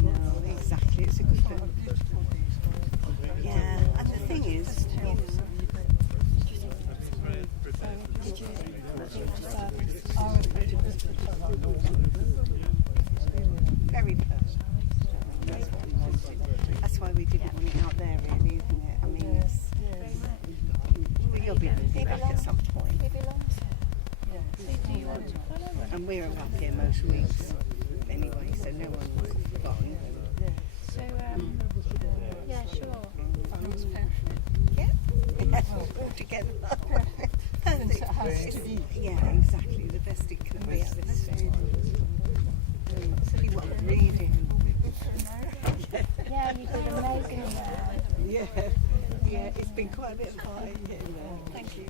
No, exactly. It's a good thing. Yeah, and the thing is, very personal. That's why we didn't want it out there, really, isn't it? I mean, it's, you'll be back at some point. And we're up here most weeks anyway, so no one was forgotten. So, yeah, sure. Yeah, all together. Yeah, exactly. The best it can be at this stage. People are reading. Yeah, you did amazing there. Yeah, it's been quite a bit of fun getting there. Thank you.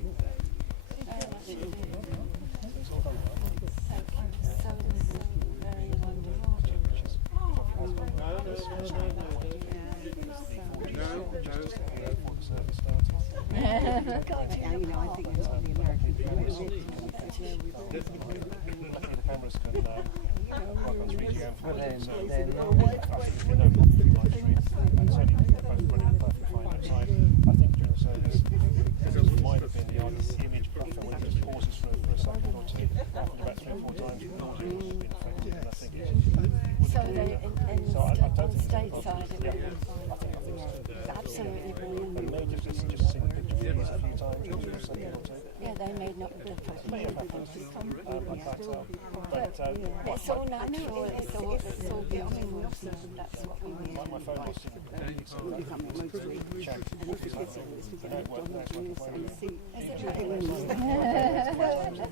Yeah, you know, I think it's the American cameras can work on 3G and 4G, so they're not. we know properly live stream, and certainly both running perfectly fine outside. I think during the service, there might have been the odd image buffer when it just pauses for a second or two, happened about 3 or 4 times, and has been affected, and I think it's... So they, on stateside, it yeah, would I think so. absolutely brilliant. And they just seen the picture a few times, or something or two. Yeah, they made not the May have happened, I can't tell. But it's all natural, it's all beautiful, so that's what we need. my phone was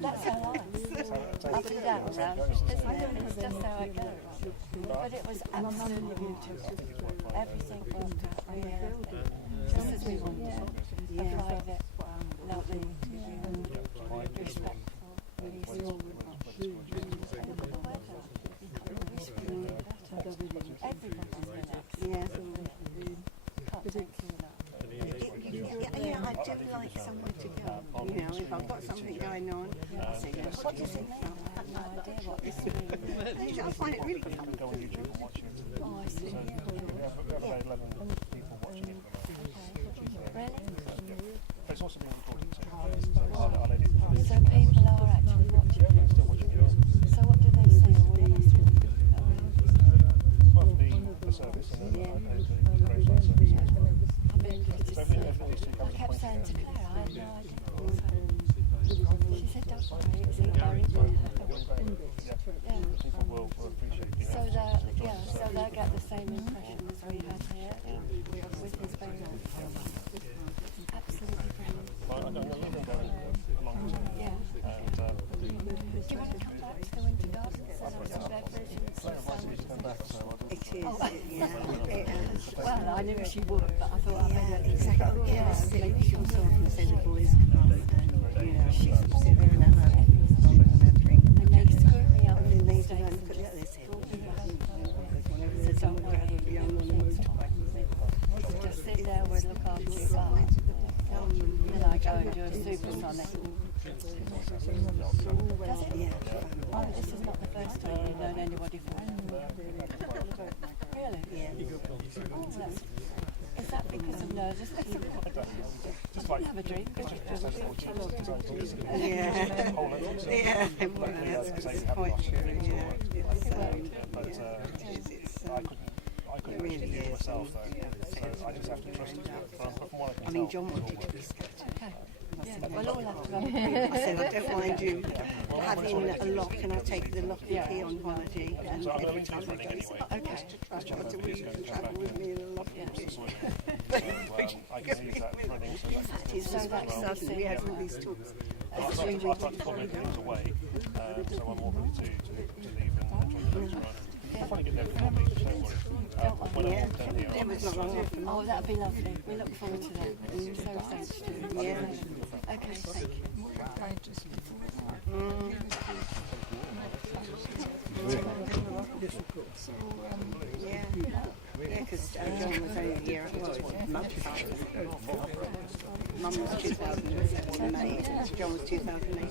That's our life. Up and down, around, isn't it? It's just how it goes. But it was absolutely beautiful. Everything worked out really just as we wanted. A private, lovely, respectful, reasonable. Everybody's relaxed. Yeah. Can't thank you enough. Yeah, I do like somewhere to go. You know, if I've got something going on, I'll say, what does it mean? I have no idea what this means. I find it really can go on YouTube and watch it. Oh, I see. So we have about 11 people watching it. Really? But it's also being recorded, so I'll edit. So people are actually watching. same impression as we had here with his baby. Absolutely brilliant. Well, I'm going to along to yeah. And, do you want to come back to the Winter Gardens? Claire invited me to come back, so I'll It is, Oh, well, I knew she would, but I thought I'd better exactly. Yeah, She'll sort of say the boys come and, she's sit there and have a remembering. and they screwed me up And then they States do and and put just it this in. whenever there's someone going to be on the motorbike, just sit there and look after your car. Then I go and do a supersonic. Does it? Yeah. Oh, this is not the first time you've known anybody from Really? Yeah. Oh, that's, is that because of nervousness? just like Have a drink. Yeah. Yeah, well, that's quite true, yeah. I couldn't really do it myself though, so I just have to trust it. From what I can I mean, John wanted to be scattered. Okay. Yeah, we'll all have to I said, I don't mind you having a lock, and I take the lock with me on holiday. And So I'm every going to time running he goes, anyway. okay, I want to travel with me in a lock. I can use that running so that It's so that sudden, we had all these talks. I've tried to pull my things away, so I'm all ready to leave and join the next run. I'll probably get there before me, so don't worry. When I walk down here, Oh, that'd be lovely. We look forward to that. So thanks to you. Yeah. Okay, thank you. Yeah, because John was only a year, well, much faster. Mum was 2008, John was 2008.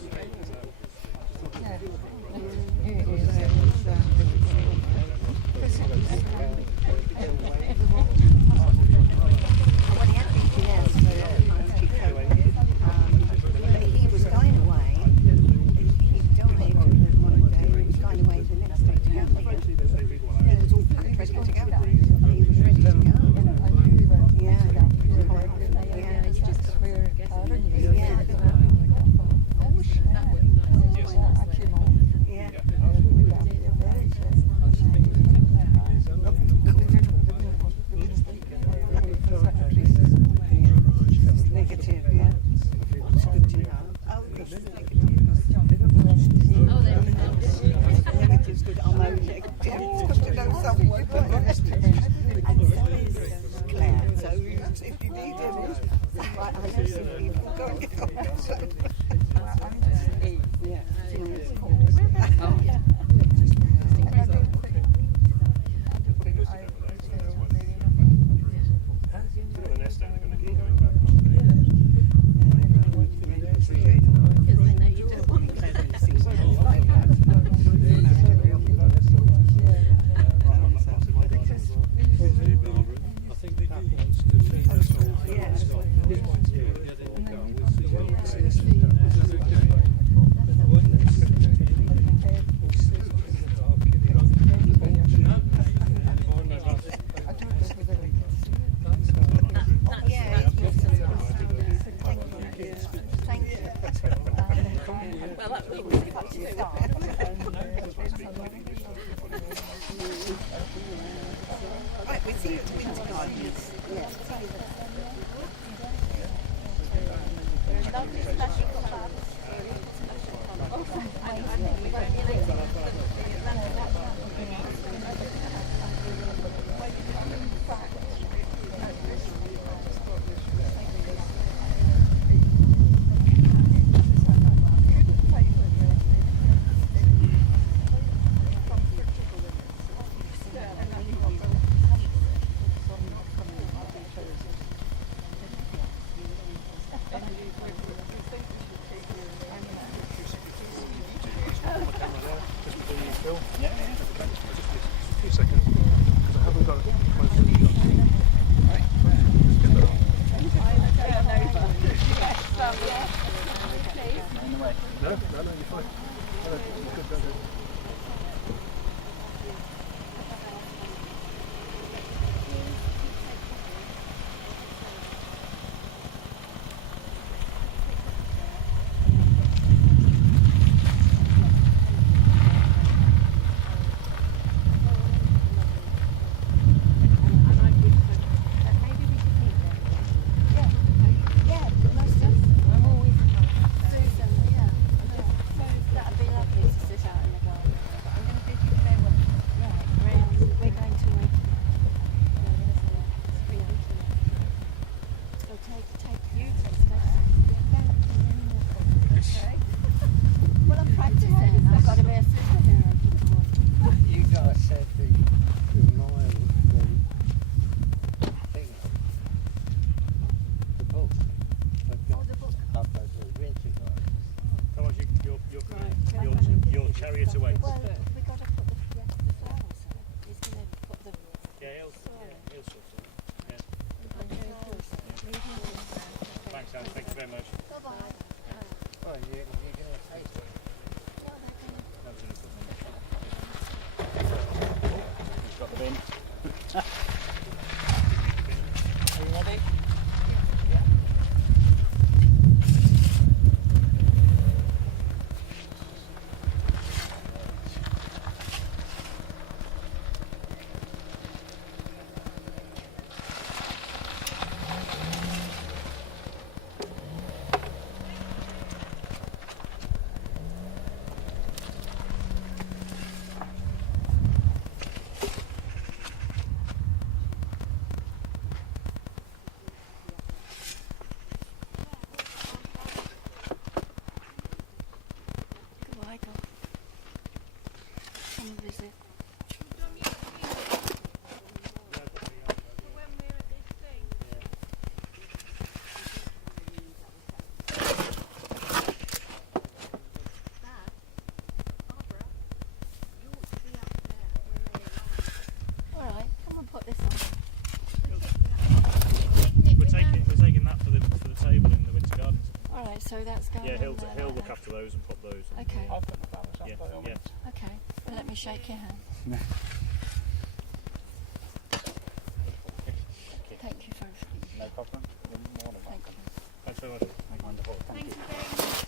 But he was going away. He donated one day, he was going away the next day to Gambia. He was all packed, ready to go. He was ready to go. Yeah. Negative, yeah. It's good to know. Oh, good. Negative's good. I'm only negative. It's good to know someone. And so is Claire. So if you need any, right, I know some people. Go and get on. Yeah. Oh, yeah. the nest they're going to keep going back. Right, we see you at the Winter Gardens. Yes. so that's going Yeah, on he'll there he'll like look that. after those and put those. In Okay. I'll put my balance up by all means. Okay, well, let me shake your hand. Thank you for No problem. You're more than Thank welcome. you. Thanks very much. Wonderful. Thank you. very much.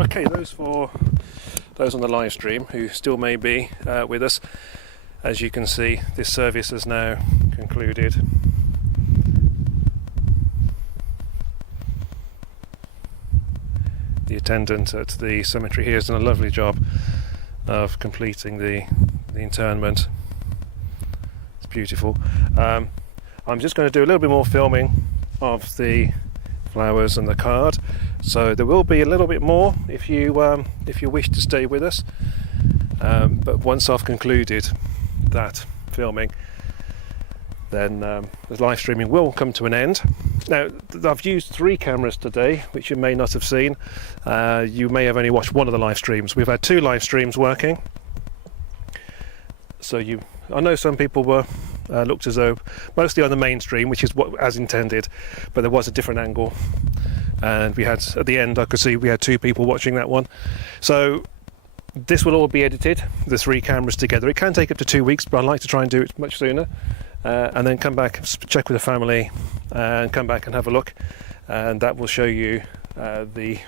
Okay, those for those on the live stream who still may be with us. As you can see, this service has now concluded. The attendant at the cemetery here has done a lovely job of completing the interment. It's beautiful. I'm just going to do a little bit more filming of the flowers and the card, so there will be a little bit more if you wish to stay with us. But once I've concluded that filming, then the live streaming will come to an end. Now, I've used 3 cameras today, which you may not have seen. You may have only watched one of the live streams. We've had 2 live streams working. So I know some people were looked as though mostly on the main stream, which is what as intended, but there was a different angle, and we had at the end I could see we had 2 people watching that one. So this will all be edited, the 3 cameras together. It can take up to 2 weeks, but I'd like to try and do it much sooner, and then come back, check with the family, and come back and have a look, and that will show you the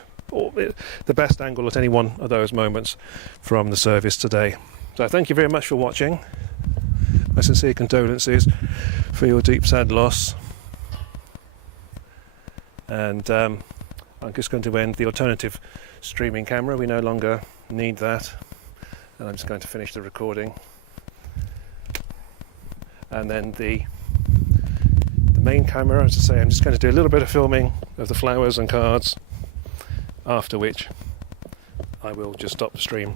best angle at any one of those moments from the service today. So thank you very much for watching. My sincere condolences for your deep sad loss, and I'm just going to end the alternative streaming camera. We no longer need that, and I'm just going to finish the recording, and then the main camera, as I say, I'm just going to do a little bit of filming of the flowers and cards, after which I will just stop the stream.